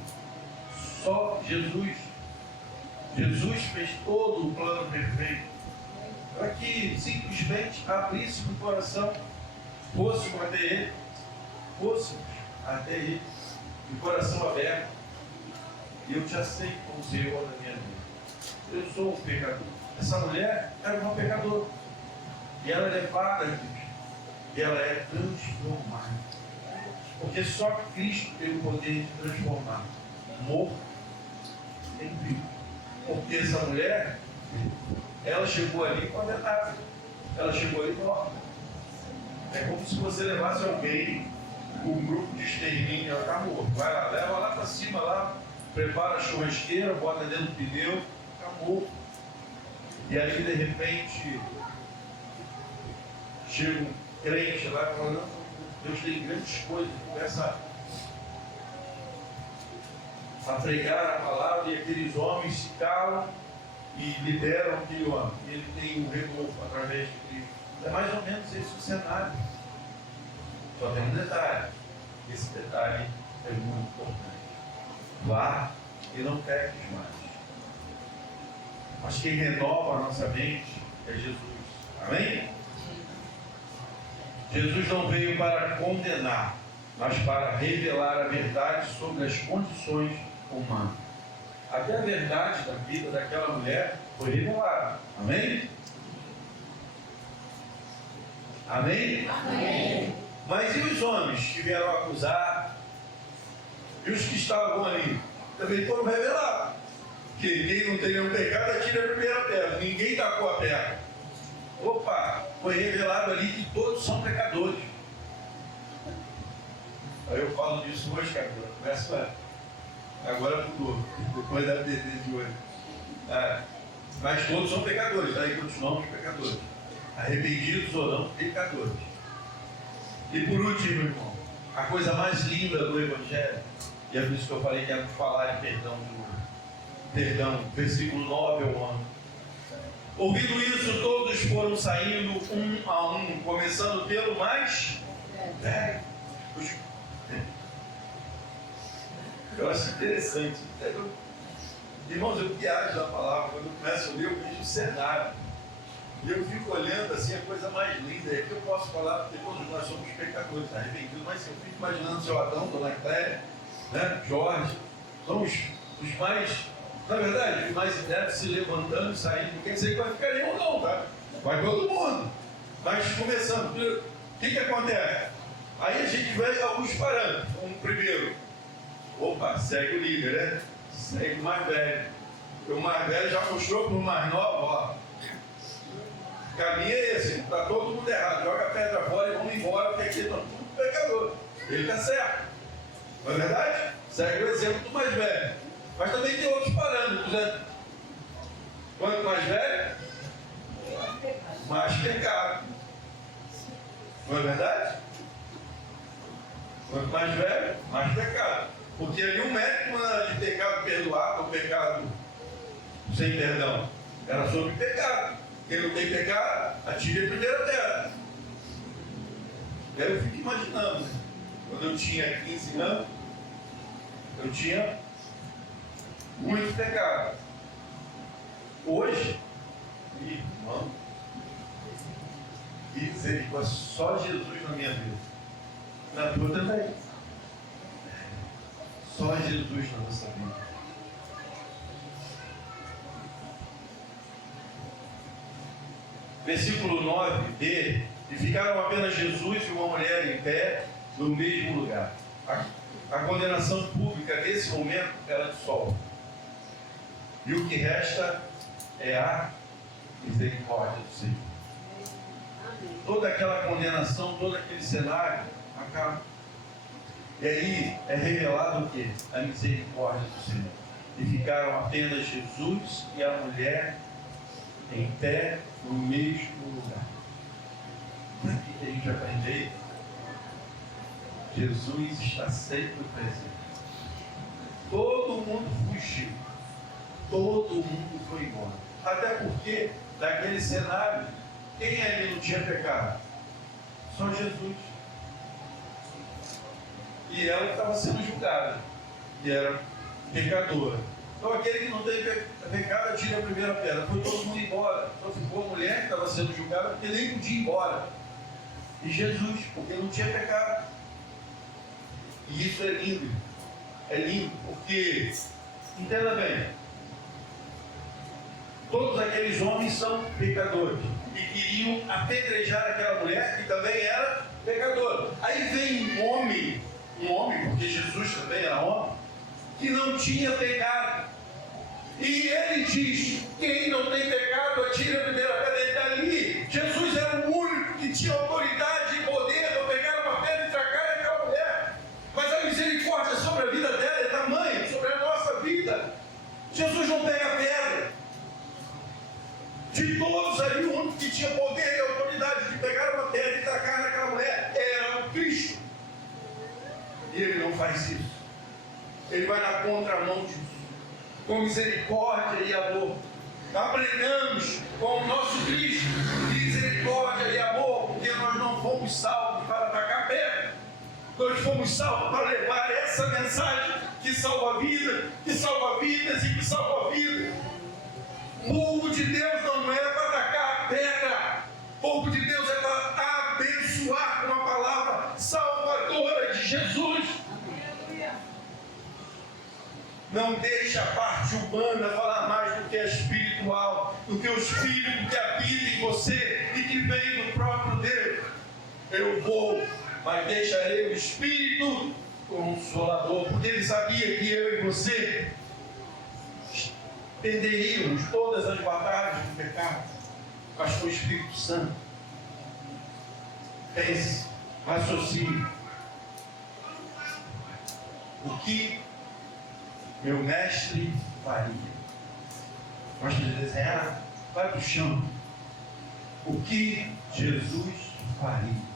Só Jesus. Jesus fez todo o plano perfeito para que simplesmente abrisse o coração, fôssemos até Ele, de coração aberto. E eu te aceito como Senhor da minha vida. Eu sou um pecador. Essa mulher era uma pecadora. E ela é levada a Cristo. E ela é transformada. Porque só Cristo tem o poder de transformar morto em vivo. Porque essa mulher, ela chegou ali condenada. Ela chegou ali morta. É como se você levasse alguém, um grupo de extermínio, ela está morto. Vai lá, leva lá para cima, lá, prepara a churrasqueira, bota dentro do pneu, acabou. E aí, de repente, chega um crente lá e fala, não, Deus tem grandes coisas, começa a pregar a palavra e aqueles homens se calam e lideram aquele homem. E ele tem um renovo através de Cristo. É mais ou menos esse o cenário. Só tem um detalhe. Esse detalhe é muito importante. Vá e não peques mais. Mas quem renova a nossa mente é Jesus. Amém? Jesus não veio para condenar, mas para revelar a verdade sobre as condições humanas. Até a verdade da vida daquela mulher foi revelada. Amém? Amém? Amém. Mas e os homens que vieram acusar? E os que estavam ali? Também foram revelados. Que quem não tem nenhum pecado atira a primeira pedra. Ninguém tacou a pedra. Opa, foi revelado ali que todos são pecadores. Aí eu falo disso hoje, cara. Começa agora mudou. Depois da PT de hoje. Mas todos são pecadores, daí continuamos pecadores. Arrependidos ou não, pecadores. E por último, irmão, a coisa mais linda do Evangelho, e é por isso que eu falei que era falar de perdão, versículo 9 ao 11. Ouvindo isso, todos foram saindo um a um, começando pelo mais velho. Eu acho interessante. Irmãos, eu viajo na palavra, quando eu começo a ler, eu vejo o cenário. E eu fico olhando assim a coisa mais linda. É que eu posso falar, porque todos nós somos pecadores, arrependidos, mas eu fico imaginando o seu Adão, Dona Clélia, né? Jorge, são os mais, na verdade, os mais internos se levantando e saindo. Não quer dizer que vai ficar nenhum, não, tá? Vai todo mundo. Mas começando, o que acontece? Aí a gente vê alguns parâmetros. Primeiro, opa, segue o líder, né? Segue o mais velho. Porque o mais velho já puxou para o mais novo, ó. O caminho é esse, está todo mundo errado. Joga a pedra fora e vamos embora, porque aqui estão tudo pecador. Ele está certo. Não é verdade? Segue o exemplo do mais velho. Mas também tem outros parâmetros, né? Quanto mais velho, mais pecado. Não é verdade? Quanto mais velho, mais pecado. Porque ali o mérito não era de pecado perdoado ou pecado sem perdão. Era sobre pecado. Quem não tem pecado, atire a primeira pedra. E aí eu fico imaginando, quando eu tinha 15 anos, eu tinha muito pecado. Hoje, irmão, misericórdia, só Jesus na minha vida. Na tua também. Só Jesus na nossa vida. Versículo 9b, e ficaram apenas Jesus e uma mulher em pé no mesmo lugar. A condenação pública nesse momento ela dissolve. E o que resta é a misericórdia do Senhor. Toda aquela condenação, todo aquele cenário acaba. E aí é revelado o quê? A misericórdia do Senhor. E ficaram apenas Jesus e a mulher em pé no mesmo lugar. O que a gente aprende? Jesus está sempre presente. Todo mundo fugiu. Todo mundo foi embora. Até porque, naquele cenário, quem ali não tinha pecado? Só Jesus. E ela estava sendo julgada. E era pecadora. Então aquele que não tem pecado, atira a primeira pedra. Foi todo mundo embora. Só ficou a mulher que estava sendo julgada porque nem podia ir embora. E Jesus, porque não tinha pecado. E isso é lindo. É lindo, porque, entenda bem, todos aqueles homens são pecadores. e queriam apedrejar aquela mulher que também era pecadora. Aí vem um homem, porque Jesus também era homem, que não tinha pecado. E ele diz: quem não tem pecado, atire a primeira pedra. Ele está ali. Jesus era o único que tinha autoridade e poder para pegar uma pedra e tracar aquela mulher. Mas a misericórdia sobre a vida dela é tamanho, sobre a nossa vida. Jesus não pega pedra. De todos ali, o único que tinha poder e autoridade de pegar uma pedra e tracar naquela mulher era o Cristo. E ele não faz isso. Ele vai na contramão disso, com misericórdia e amor. Aprendamos com o nosso Cristo misericórdia e amor, porque nós não fomos salvos para atacar pedra. Nós fomos salvos para levar essa mensagem que salva a vida, que salva vidas e que salva a vida. O povo de Deus não é para atacar a pedra. O povo de Deus é para abençoar com a palavra salvadora de Jesus. Não deixe a parte humana falar mais do que a espiritual, do que o Espírito que habita em você e que vem do próprio Deus. Eu vou, mas deixarei o Espírito Consolador, porque ele sabia que eu e você perderíamos todas as batalhas do pecado, mas com o Espírito Santo. Pense, raciocínio. O que meu mestre faria? Gosta de desenhar? Vai para o chão. O que Jesus faria?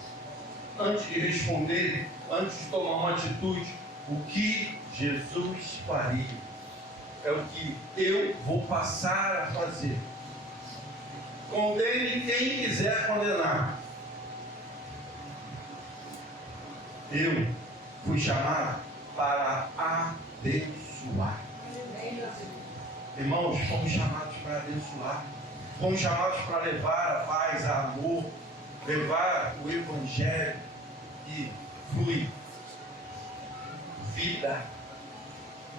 Antes de responder, antes de tomar uma atitude, o que Jesus faria? É o que eu vou passar a fazer. Condene quem quiser condenar. Eu fui chamado para abençoar. Irmãos, fomos chamados para abençoar. Fomos chamados para levar a paz, a amor, levar o Evangelho que flui vida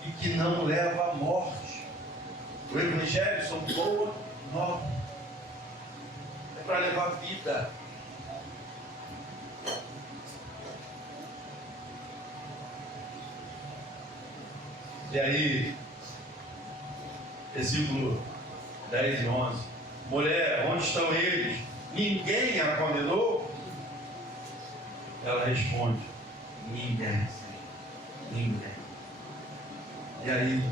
e que não leva à morte. O Evangelho são boa nova. É para levar vida. E aí, versículo 10 e 11. Mulher, onde estão eles? Ninguém a condenou? Ela responde: ninguém. Ninguém. E aí,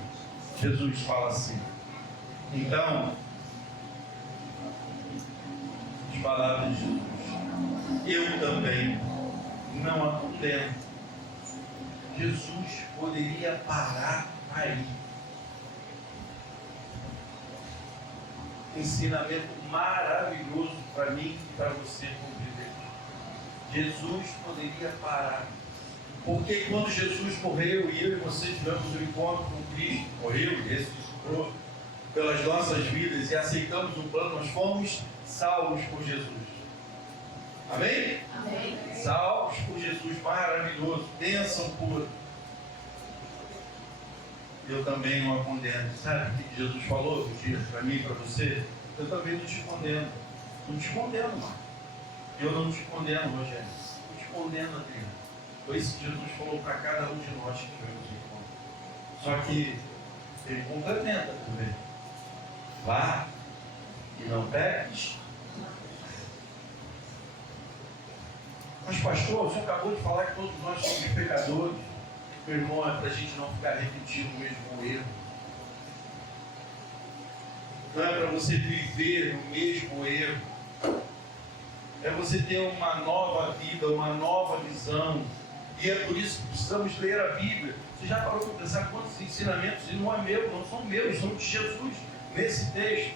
Jesus fala assim. Então, as palavras de Jesus: eu também não a condeno. Jesus poderia parar aí. Ensinamento maravilhoso para mim e para você compreender. Jesus poderia parar. Porque quando Jesus morreu e eu e você tivemos um encontro com Cristo, morreu e ressuscitou pelas nossas vidas e aceitamos o plano, nós fomos salvos por Jesus. Amém? Amém. Salvos por Jesus, maravilhoso, bênção pura. Eu também não a condeno. Sabe o que Jesus falou um dia para mim e para você? Eu também não te condeno. Não te condeno, mano. Eu não te condeno, Rogério. Não te condeno, Adriano. Foi isso que Jesus falou para cada um de nós que tivemos encontro. Só que ele complementa também. Vá e não peques. Mas pastor, o senhor acabou de falar que todos nós somos pecadores. Meu irmão, é para a gente não ficar repetindo o mesmo erro. Não é para você viver no mesmo erro. É você ter uma nova vida, uma nova visão. E é por isso que precisamos ler a Bíblia. Você já parou para pensar quantos ensinamentos, e não é meu, não são meus, são de Jesus nesse texto.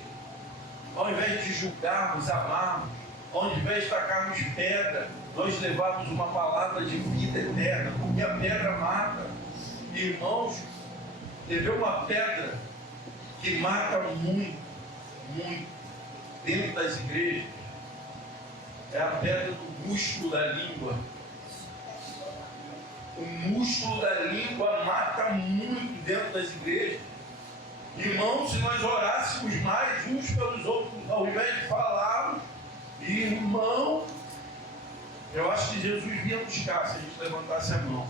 Ao invés de julgarmos, amarmos, ao invés de tacarmos pedra, nós levarmos uma palavra de vida eterna, porque a pedra mata. Irmãos, teve uma pedra que mata muito, muito, dentro das igrejas. É a pedra do músculo da língua. O músculo da língua mata muito dentro das igrejas. Irmãos, se nós orássemos mais uns pelos outros, ao invés de falarmos, Irmão, eu acho que Jesus vinha buscar se a gente levantasse a mão.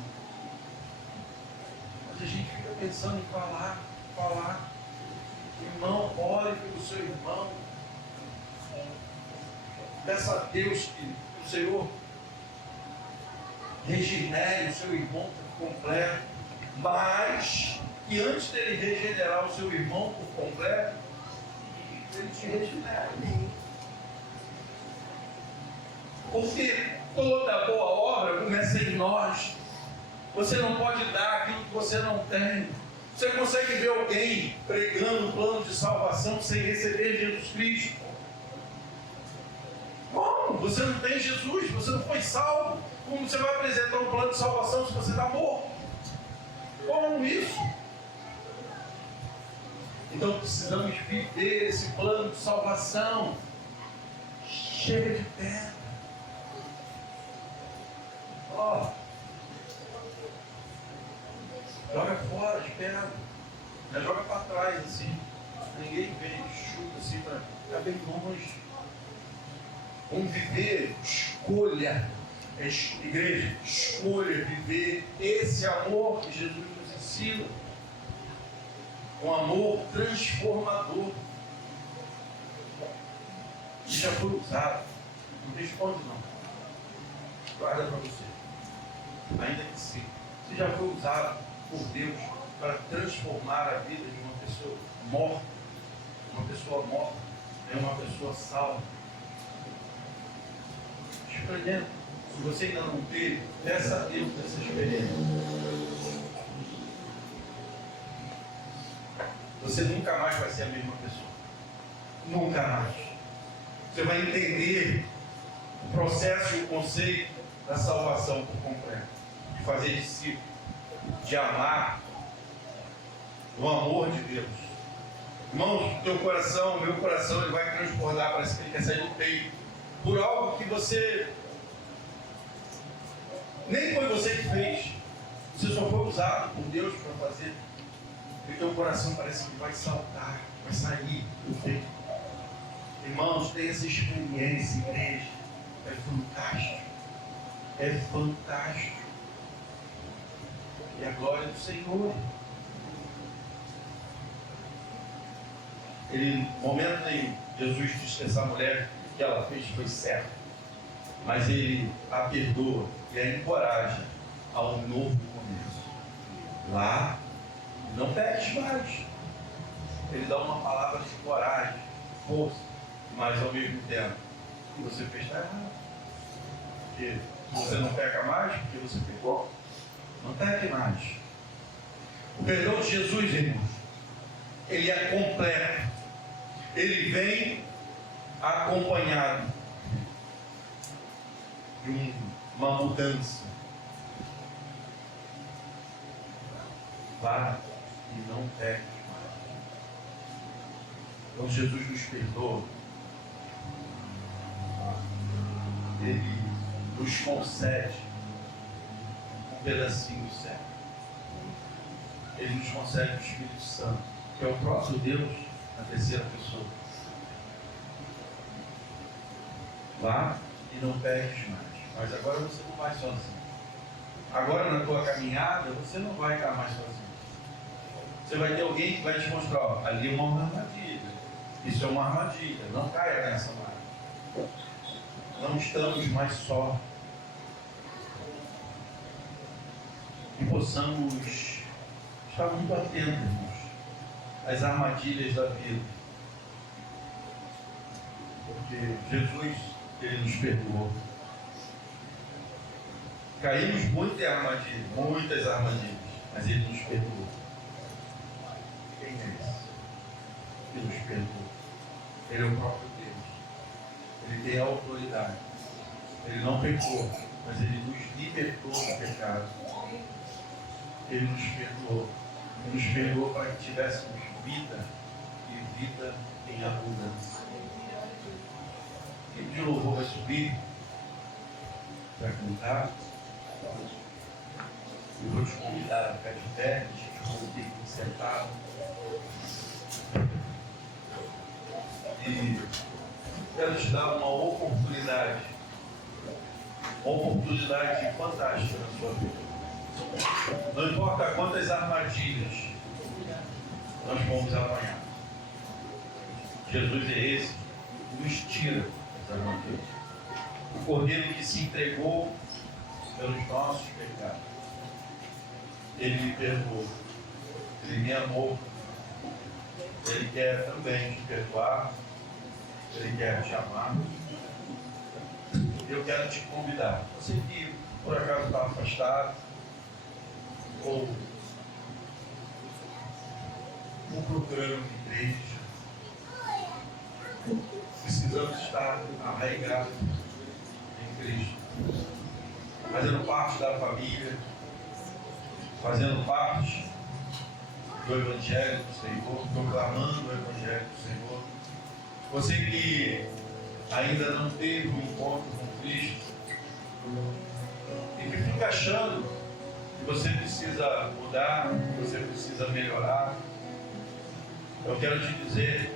Mas a gente fica pensando em falar. Irmão, ore pelo seu irmão. Peça a Deus que o Senhor regenere o seu irmão por completo. Mas que antes dele regenerar o seu irmão por completo, ele te regenere. Porque toda boa obra começa em nós. Você não pode dar aquilo que você não tem. Você consegue ver alguém pregando um plano de salvação sem receber Jesus Cristo? Como? Você não tem Jesus, você não foi salvo. Como você vai apresentar um plano de salvação se você está morto? Como isso? Então precisamos viver esse plano de salvação. Chega de pedra. Joga fora de pedra. Já joga para trás assim. Ninguém vem, chuta assim para ficar bem longe. Vamos viver, escolha. Igreja, escolha viver esse amor que Jesus nos ensina. Um amor transformador. Que já foi usado. Não responde não. Guarda para você. Ainda que sim. Você já foi usado por Deus para transformar a vida de uma pessoa morta. Uma pessoa morta é uma pessoa salva. Experimenta. Se você ainda não teve, peça a Deus essa experiência. Você nunca mais vai ser a mesma pessoa. Nunca mais. Você vai entender o processo e o conceito da salvação por completo. De fazer discípulo. De amar. Do amor de Deus. Irmãos, teu coração, meu coração, ele vai transbordar, parece que ele quer sair do peito. Por algo que você... nem foi você que fez. Você só foi usado por Deus para fazer. E teu coração parece que vai saltar, vai sair do peito. Irmãos, tem essa experiência, igreja. É fantástico. É fantástico. E a glória do Senhor. Ele, no momento nenhum, Jesus disse que essa mulher, o que ela fez foi certo. Mas ele a perdoa e a encoraja a um novo começo. Lá, não peques mais. Ele dá uma palavra de coragem, força, mas ao mesmo tempo, o que você fez está errado. Porque você não peca mais, porque você pecou. Não peque mais. O perdão de Jesus, irmãos, ele é completo. Ele vem acompanhado de uma mudança. Vá e não peque mais. Então Jesus nos perdoa. Ele nos concede um pedacinho do céu. Ele nos concede o Espírito Santo, que é o próprio Deus na terceira pessoa. Vá e não peques mais. Mas agora você não vai sozinho. Agora na tua caminhada você não vai estar mais sozinho. Você vai ter alguém que vai te mostrar, ó, ali é uma armadilha. Isso é uma armadilha. Não caia nessa marca. Não estamos mais só. E possamos estar muito atentos, irmãos, às armadilhas da vida. Porque Jesus, ele nos perdoou. Caímos muito em armadilhas, muitas armadilhas, mas ele nos perdoou. Quem é esse que nos perdoou? Ele é o próprio Deus. Ele tem a autoridade. Ele não pecou, mas ele nos libertou do pecado. Ele nos perdoou. Ele nos perdoou para que tivéssemos vida e vida em abundância. O de louvor vai subir para cantar. Eu vou te convidar a ficar de pé, a gente vai ter que sentar. E quero te dar uma oportunidade fantástica na sua vida. Não importa quantas armadilhas nós vamos apanhar, Jesus é esse que nos tira das armadilhas. O Cordeiro que se entregou pelos nossos pecados. Ele me perdoou, Ele me amou, Ele quer também te perdoar, Ele quer te amar. Eu quero te convidar, você que por acaso está afastado, ou procurando uma igreja, precisamos estar arraigados em Cristo, fazendo parte da família, fazendo parte do Evangelho do Senhor, proclamando o Evangelho do Senhor. Você que ainda não teve um encontro com Cristo e que fica achando que você precisa mudar, que você precisa melhorar, eu quero te dizer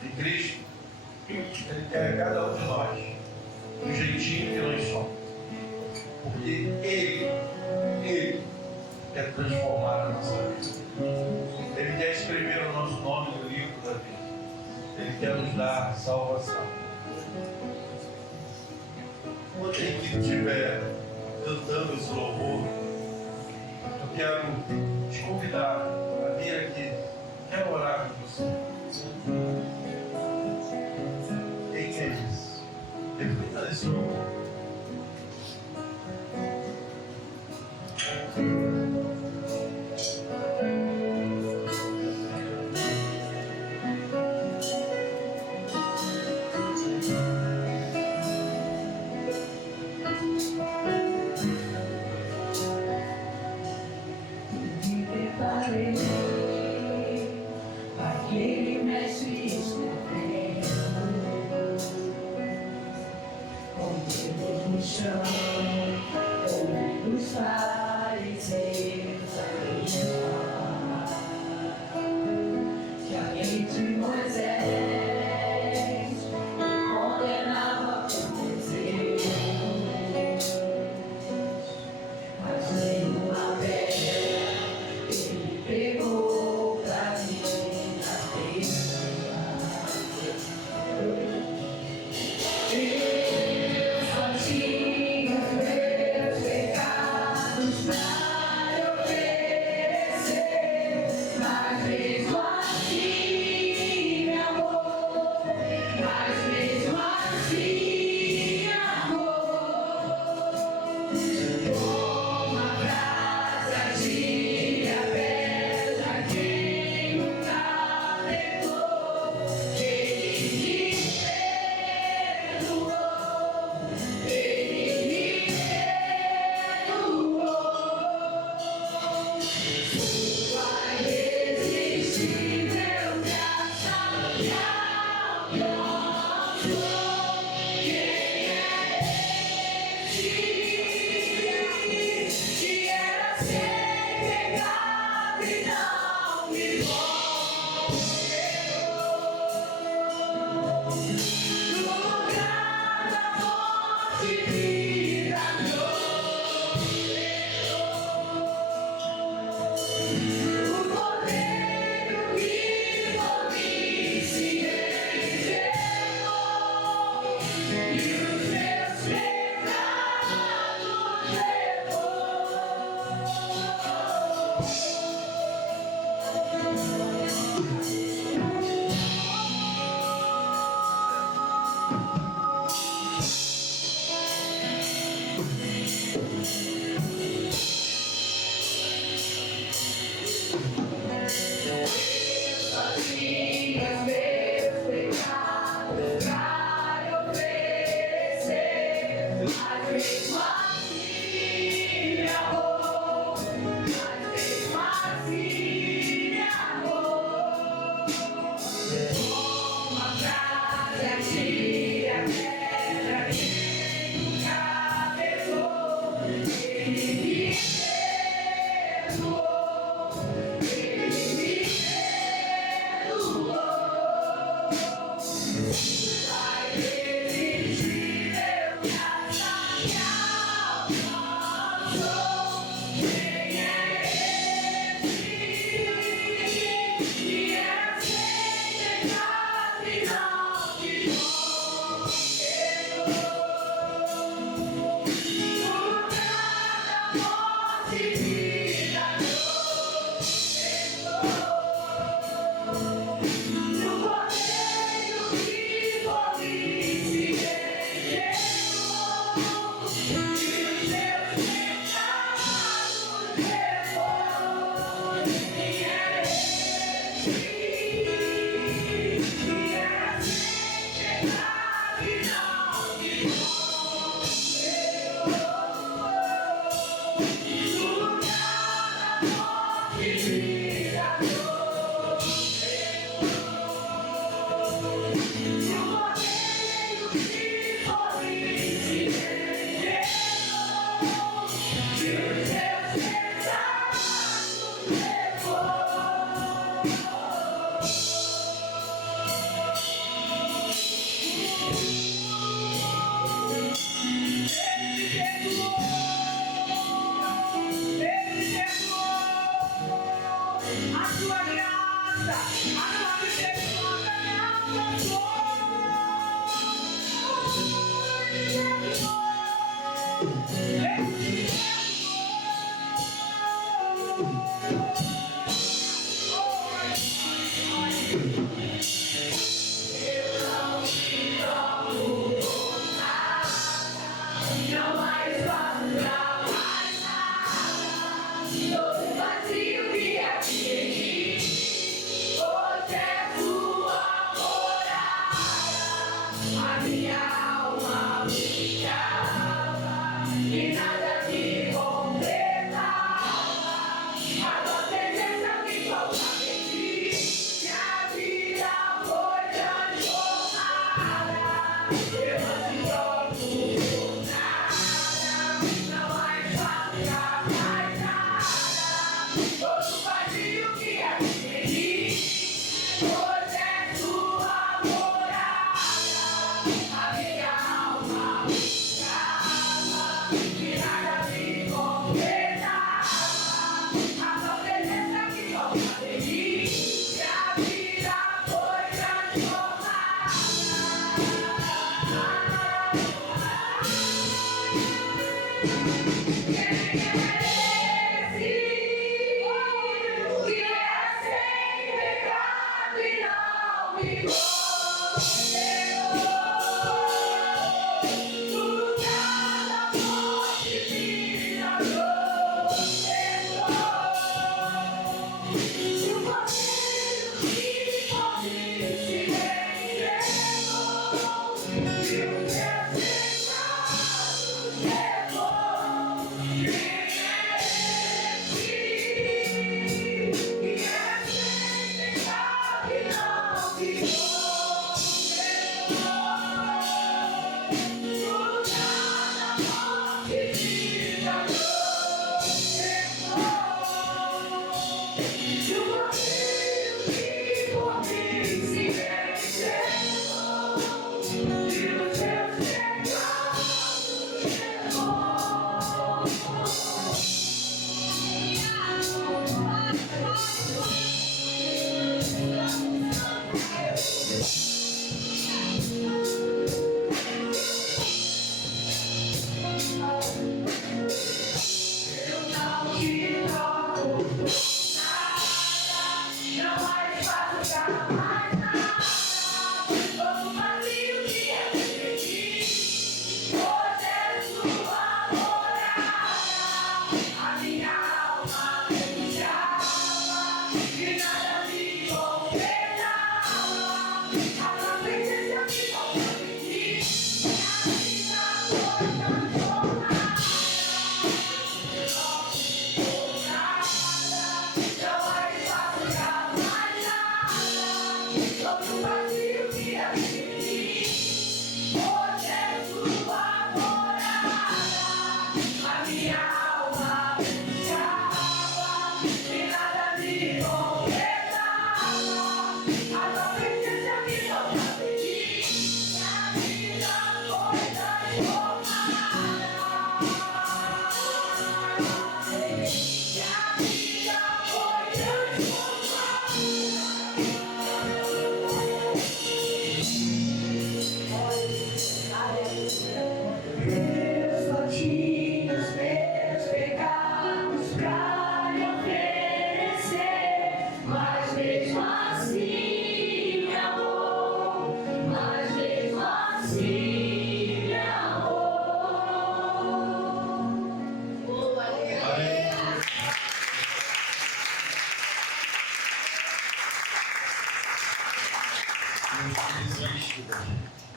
que Cristo, Ele quer cada um de nós do jeitinho que nós somos, porque Ele quer transformar a nossa vida. Ele quer escrever o nosso nome no livro da vida. Ele quer nos dar salvação. Quando quem estiver cantando esse louvor, eu quero te convidar a vir aqui. Quero orar com você. Quem é esse? Reflita nesse louvor. Aquele mestre escreveu, com dedos no chão, ouvindo os fariseus acreditar que a lei de Moisés me condenava por Deus, mas nenhuma pedra ele pegou pra mim.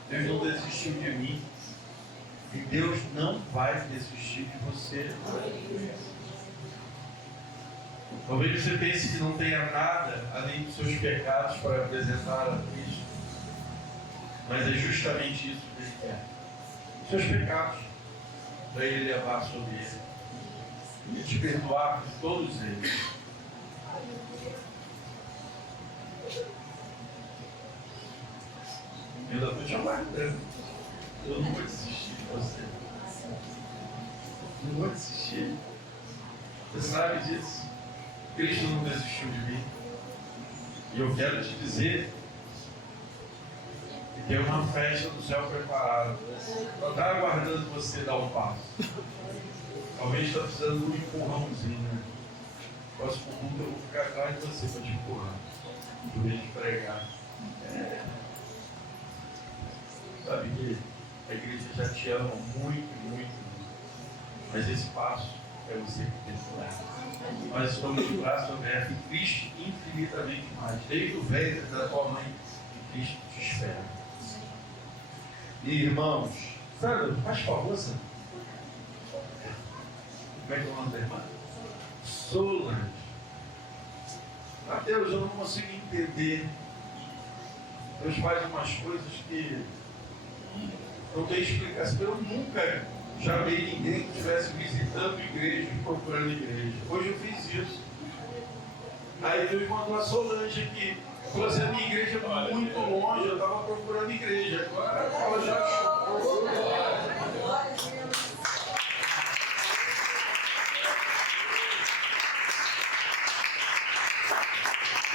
Deus não desistiu de mim. E Deus não vai desistir de você. Talvez você pense que não tenha nada além dos seus pecados para apresentar a Cristo. Mas é justamente isso que Ele quer. Os seus pecados, para Ele levar sobre Ele. E te perdoar por todos eles. Eu ainda estou te aguardando. Eu não vou desistir de você. Não vou desistir. Você sabe disso. Cristo não desistiu de mim. E eu quero te dizer que tem uma festa do céu preparada. Ela está aguardando você dar um passo. Talvez está precisando de um empurrãozinho, né? Próximo mundo eu vou ficar atrás de você para te empurrar. Por vez de pregar. Sabe que a igreja já te ama muito, muito, muito. Mas esse passo é você que tem que dar. Nós estamos de braço aberto, Cristo infinitamente mais. Desde o ventre da tua mãe, que Cristo te espera. E irmãos, Sandra, faz favor, Sandra. Como é que é o nome da irmã? Solange. Mateus, eu não consigo entender. Deus faz umas coisas que não tem explicação. Eu nunca chamei ninguém que estivesse visitando igreja e procurando igreja. Hoje eu fiz isso. Aí Deus mandou a Solange aqui. Falou assim, a minha igreja é muito longe, eu estava procurando igreja. Agora ela já achou.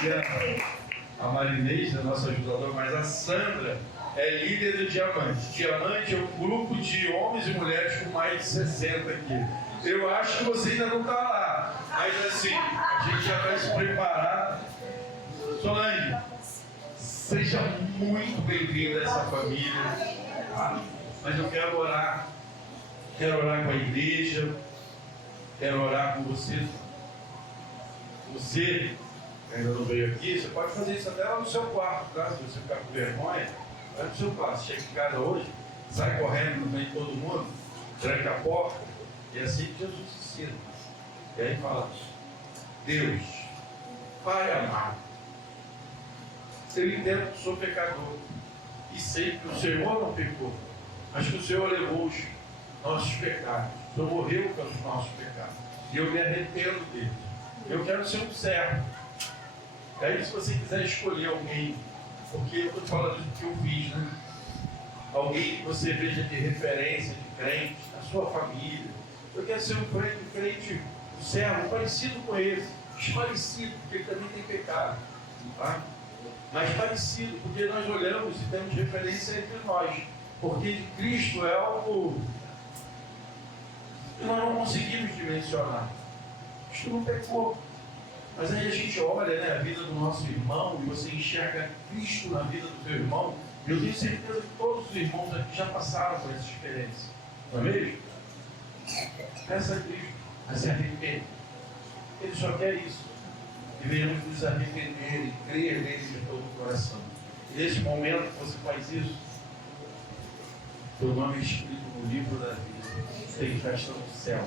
E a Marinês, a nossa ajudadora, mas a Sandra é líder do Diamante. Diamante é um grupo de homens e mulheres com mais de 60 aqui. Eu acho que você ainda não está lá, mas assim, a gente já vai se preparar. Solange, seja muito bem-vinda a essa família. Mas eu quero orar com a igreja, quero orar com você. Você ainda não veio aqui, você pode fazer isso até lá no seu quarto, tá? Se você ficar com vergonha, vai no seu quarto. Chega em casa hoje, sai correndo no meio de todo mundo, tranca a porta, e assim que Jesus ensina. E aí fala, Deus, Pai amado, eu entendo que sou pecador, e sei que o Senhor não pecou, mas que o Senhor levou os nossos pecados, o Senhor morreu pelos nossos pecados, e eu me arrependo deles. Eu quero ser um servo. E aí, se você quiser escolher alguém, porque eu estou te falando do que eu fiz, né? Alguém que você veja de referência, de crente, na sua família. Eu quero ser um crente, um servo parecido com esse. Parecido, porque ele também tem pecado. Tá? Mas parecido, porque nós olhamos e temos referência entre nós. Porque de Cristo é algo que nós não conseguimos dimensionar. Cristo não pecou. Mas aí a gente olha, né, a vida do nosso irmão e você enxerga Cristo na vida do seu irmão. E eu tenho certeza que todos os irmãos aqui já passaram por essa experiência. Não é mesmo? Peça a Cristo a se arrepender. Ele só quer isso. Devemos nos arrepender e crer nele de todo o coração. E nesse momento que você faz isso, teu nome é escrito no livro da vida. Tem festa no céu.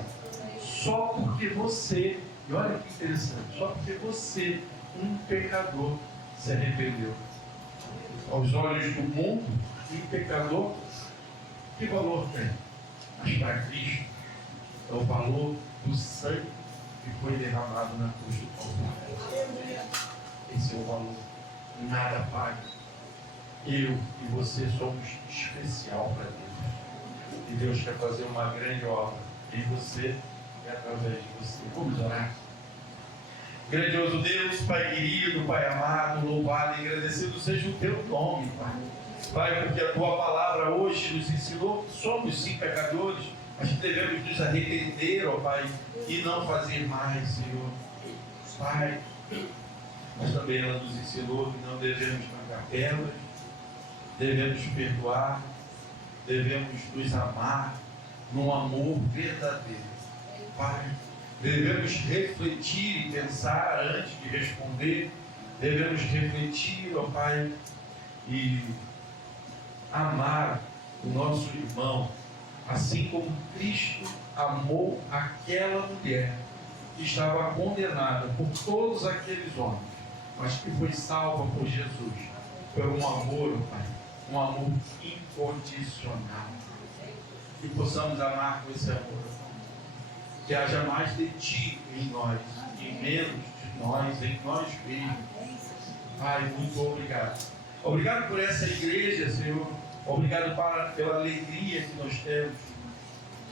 Só porque você, e olha que interessante, só porque você, um pecador, se arrependeu. Aos olhos do mundo, um pecador, que valor tem? Mas para Cristo, é o valor do sangue que foi derramado na cruz do Calvário. Esse é o valor. Nada paga. Eu e você somos especial para Deus. E Deus quer fazer uma grande obra em você e através de você. Vamos orar. Grandioso Deus, Pai querido, Pai amado, louvado e agradecido seja o teu nome, Pai. Pai, porque a tua palavra hoje nos ensinou que somos sim pecadores, mas que devemos nos arrepender, ó Pai, e não fazer mais, Senhor. Pai, mas também ela nos ensinou que não devemos pagar pelas, devemos perdoar, devemos nos amar num amor verdadeiro. Pai, devemos refletir e pensar antes de responder, devemos refletir, ó Pai, e amar o nosso irmão, assim como Cristo amou aquela mulher que estava condenada por todos aqueles homens, mas que foi salva por Jesus, por um amor, ó Pai, um amor incondicional. Que possamos amar com esse amor, que haja mais de Ti em nós, e menos de nós, em nós mesmos. Pai, muito obrigado. Obrigado por essa igreja, Senhor. Obrigado pela alegria que nós temos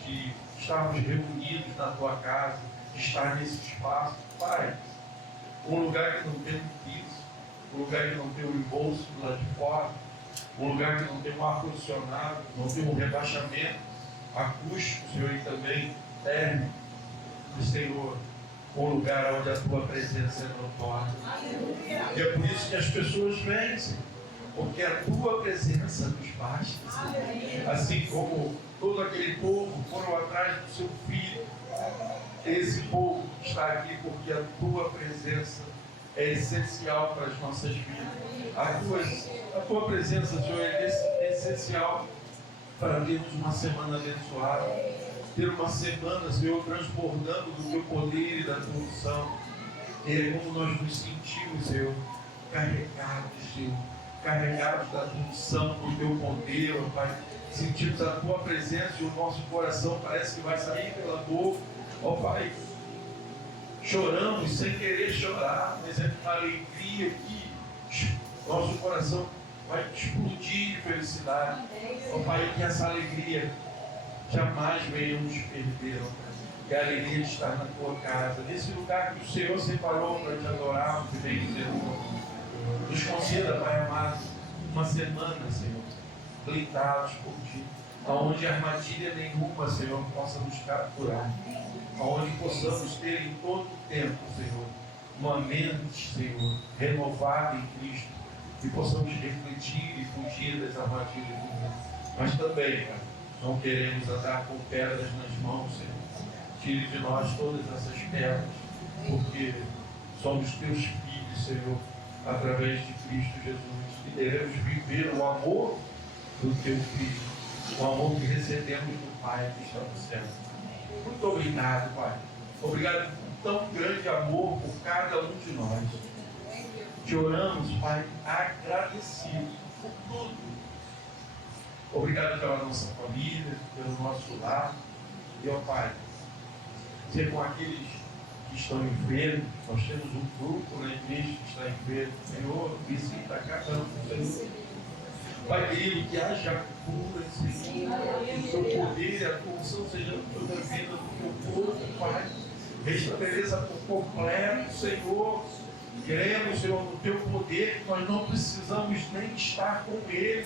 de estarmos reunidos na Tua casa, de estar nesse espaço. Pai, um lugar que não tem piso, um lugar que não tem um embolso do lado de fora, um lugar que não tem um ar-condicionado, não tem um rebaixamento acústico, Senhor, e também térmico, Senhor, um lugar onde a Tua presença é notória. E é por isso que as pessoas vêm, Senhor, porque a Tua presença nos basta, Senhor. Assim como todo aquele povo foram atrás do seu filho, esse povo está aqui porque a Tua presença é essencial para as nossas vidas. A Tua presença, Senhor, é essencial para termos uma semana abençoada, ter uma semana, Senhor, transbordando do Teu poder e da Tua unção. E é como nós nos sentimos, Senhor, carregados, Senhor, carregados da Tua unção, do Teu poder, ó Pai. Sentimos a Tua presença e o nosso coração parece que vai sair pela boca, ó Pai. Choramos sem querer chorar, mas é uma alegria que nosso coração vai explodir de felicidade. Ó Pai, que essa alegria jamais venha nos perder, ó Pai. Que a alegria de estar na Tua casa, nesse lugar que o Senhor separou para te adorarmos e bem dizer, nos conceda, Pai amado, uma semana, Senhor, blindados por Ti, aonde armadilha nenhuma, Senhor, possa nos capturar, aonde possamos ter em todo o tempo, Senhor, uma mente, Senhor, renovada em Cristo, e possamos refletir e fugir das armadilhas do mundo. Mas também, Pai, não queremos andar com pedras nas mãos, Senhor. Tire de nós todas essas pedras, porque somos Teus filhos, Senhor, através de Cristo Jesus, e devemos viver o amor do Teu Filho, o amor que recebemos do Pai que está no céu. Muito obrigado, Pai. Obrigado por tão grande amor por cada um de nós. Te oramos, Pai, agradecidos por tudo. Obrigado pela nossa família, pelo nosso lar. E, ó Pai, ser com aqueles que estão enfermos. Nós temos um grupo na igreja que está enfermo. Senhor, visita cada um, Senhor. Pai querido, que haja cura, Senhor, que o Teu poder e a Tua unção sejam toda a vida do Teu povo, Pai. Restabeleça por completo, Senhor. Queremos, Senhor, no Teu poder, que nós não precisamos nem estar com Ele,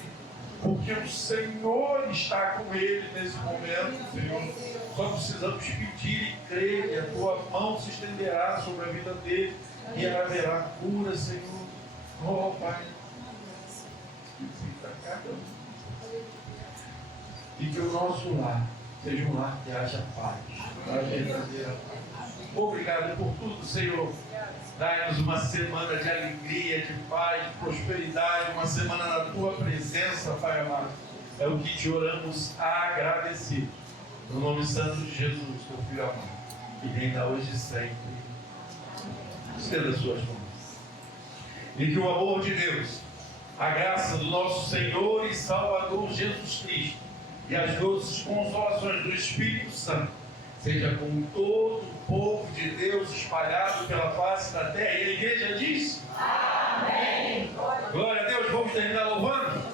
porque o Senhor está com Ele nesse momento, Senhor. Só precisamos pedir e crer que a Tua mão se estenderá sobre a vida dele e haverá cura, Senhor. Oh, Pai. Visita cada um. E que o nosso lar seja um lar que haja paz, a verdadeira paz. Obrigado por tudo, Senhor. Dai-nos uma semana de alegria, de paz, de prosperidade, uma semana na Tua presença, Pai amado. É o que te oramos agradecidos. No nome santo de Jesus, Teu Filho amado, que reina hoje e sempre. Estenda as suas mãos. E que o amor de Deus, a graça do nosso Senhor e Salvador Jesus Cristo e as doces consolações do Espírito Santo seja com todo o povo de Deus espalhado pela face da terra. E a igreja diz: amém. Glória a Deus. Vamos terminar louvando?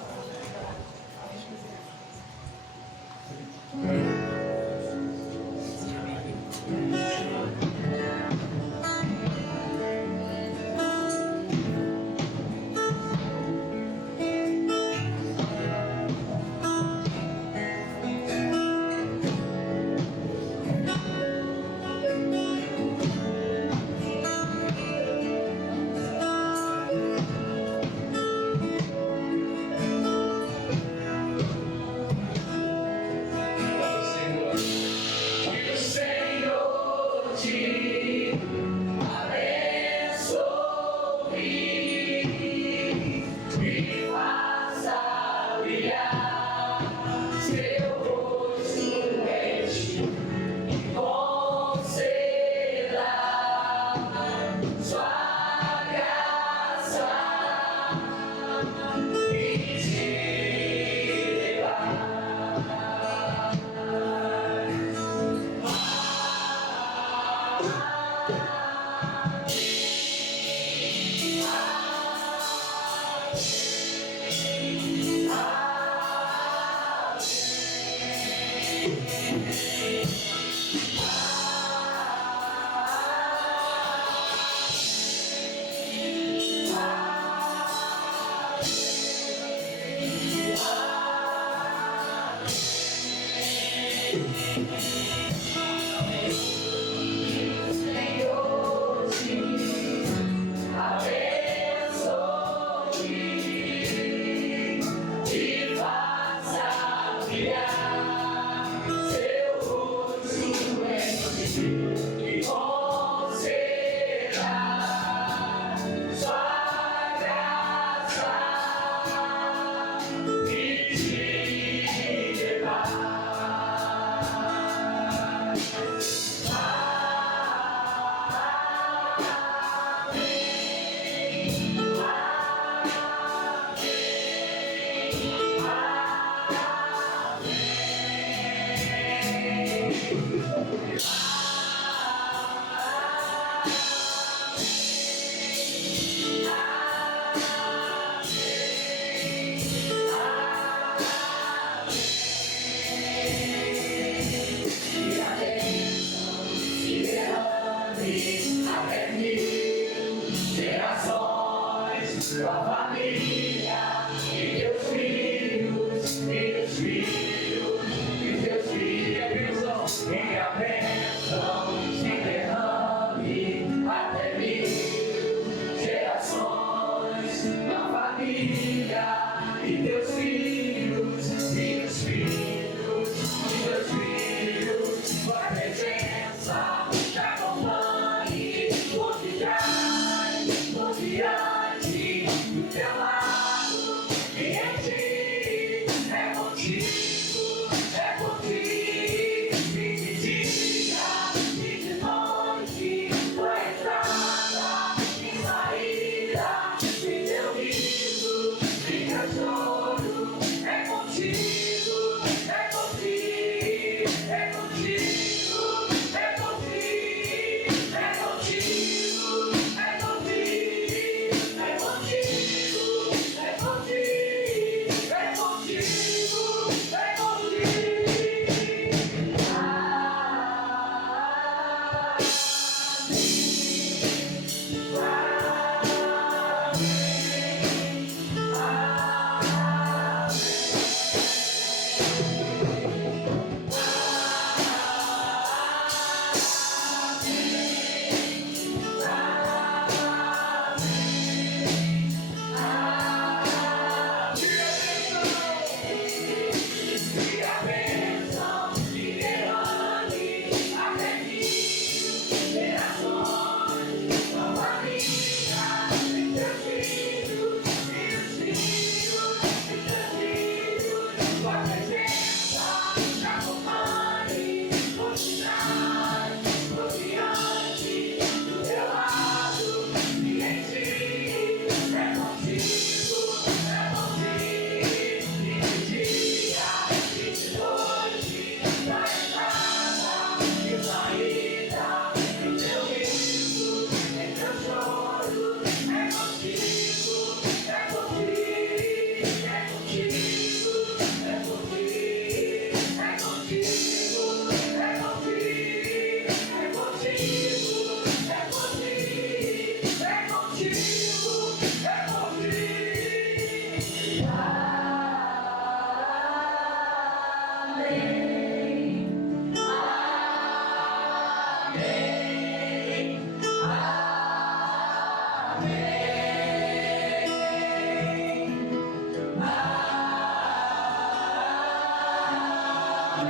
Que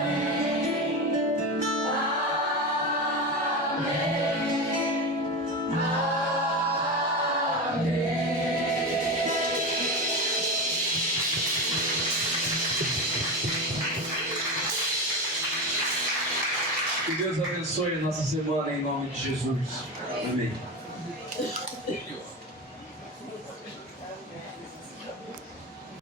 Deus abençoe a nossa semana em nome de Jesus. Amém.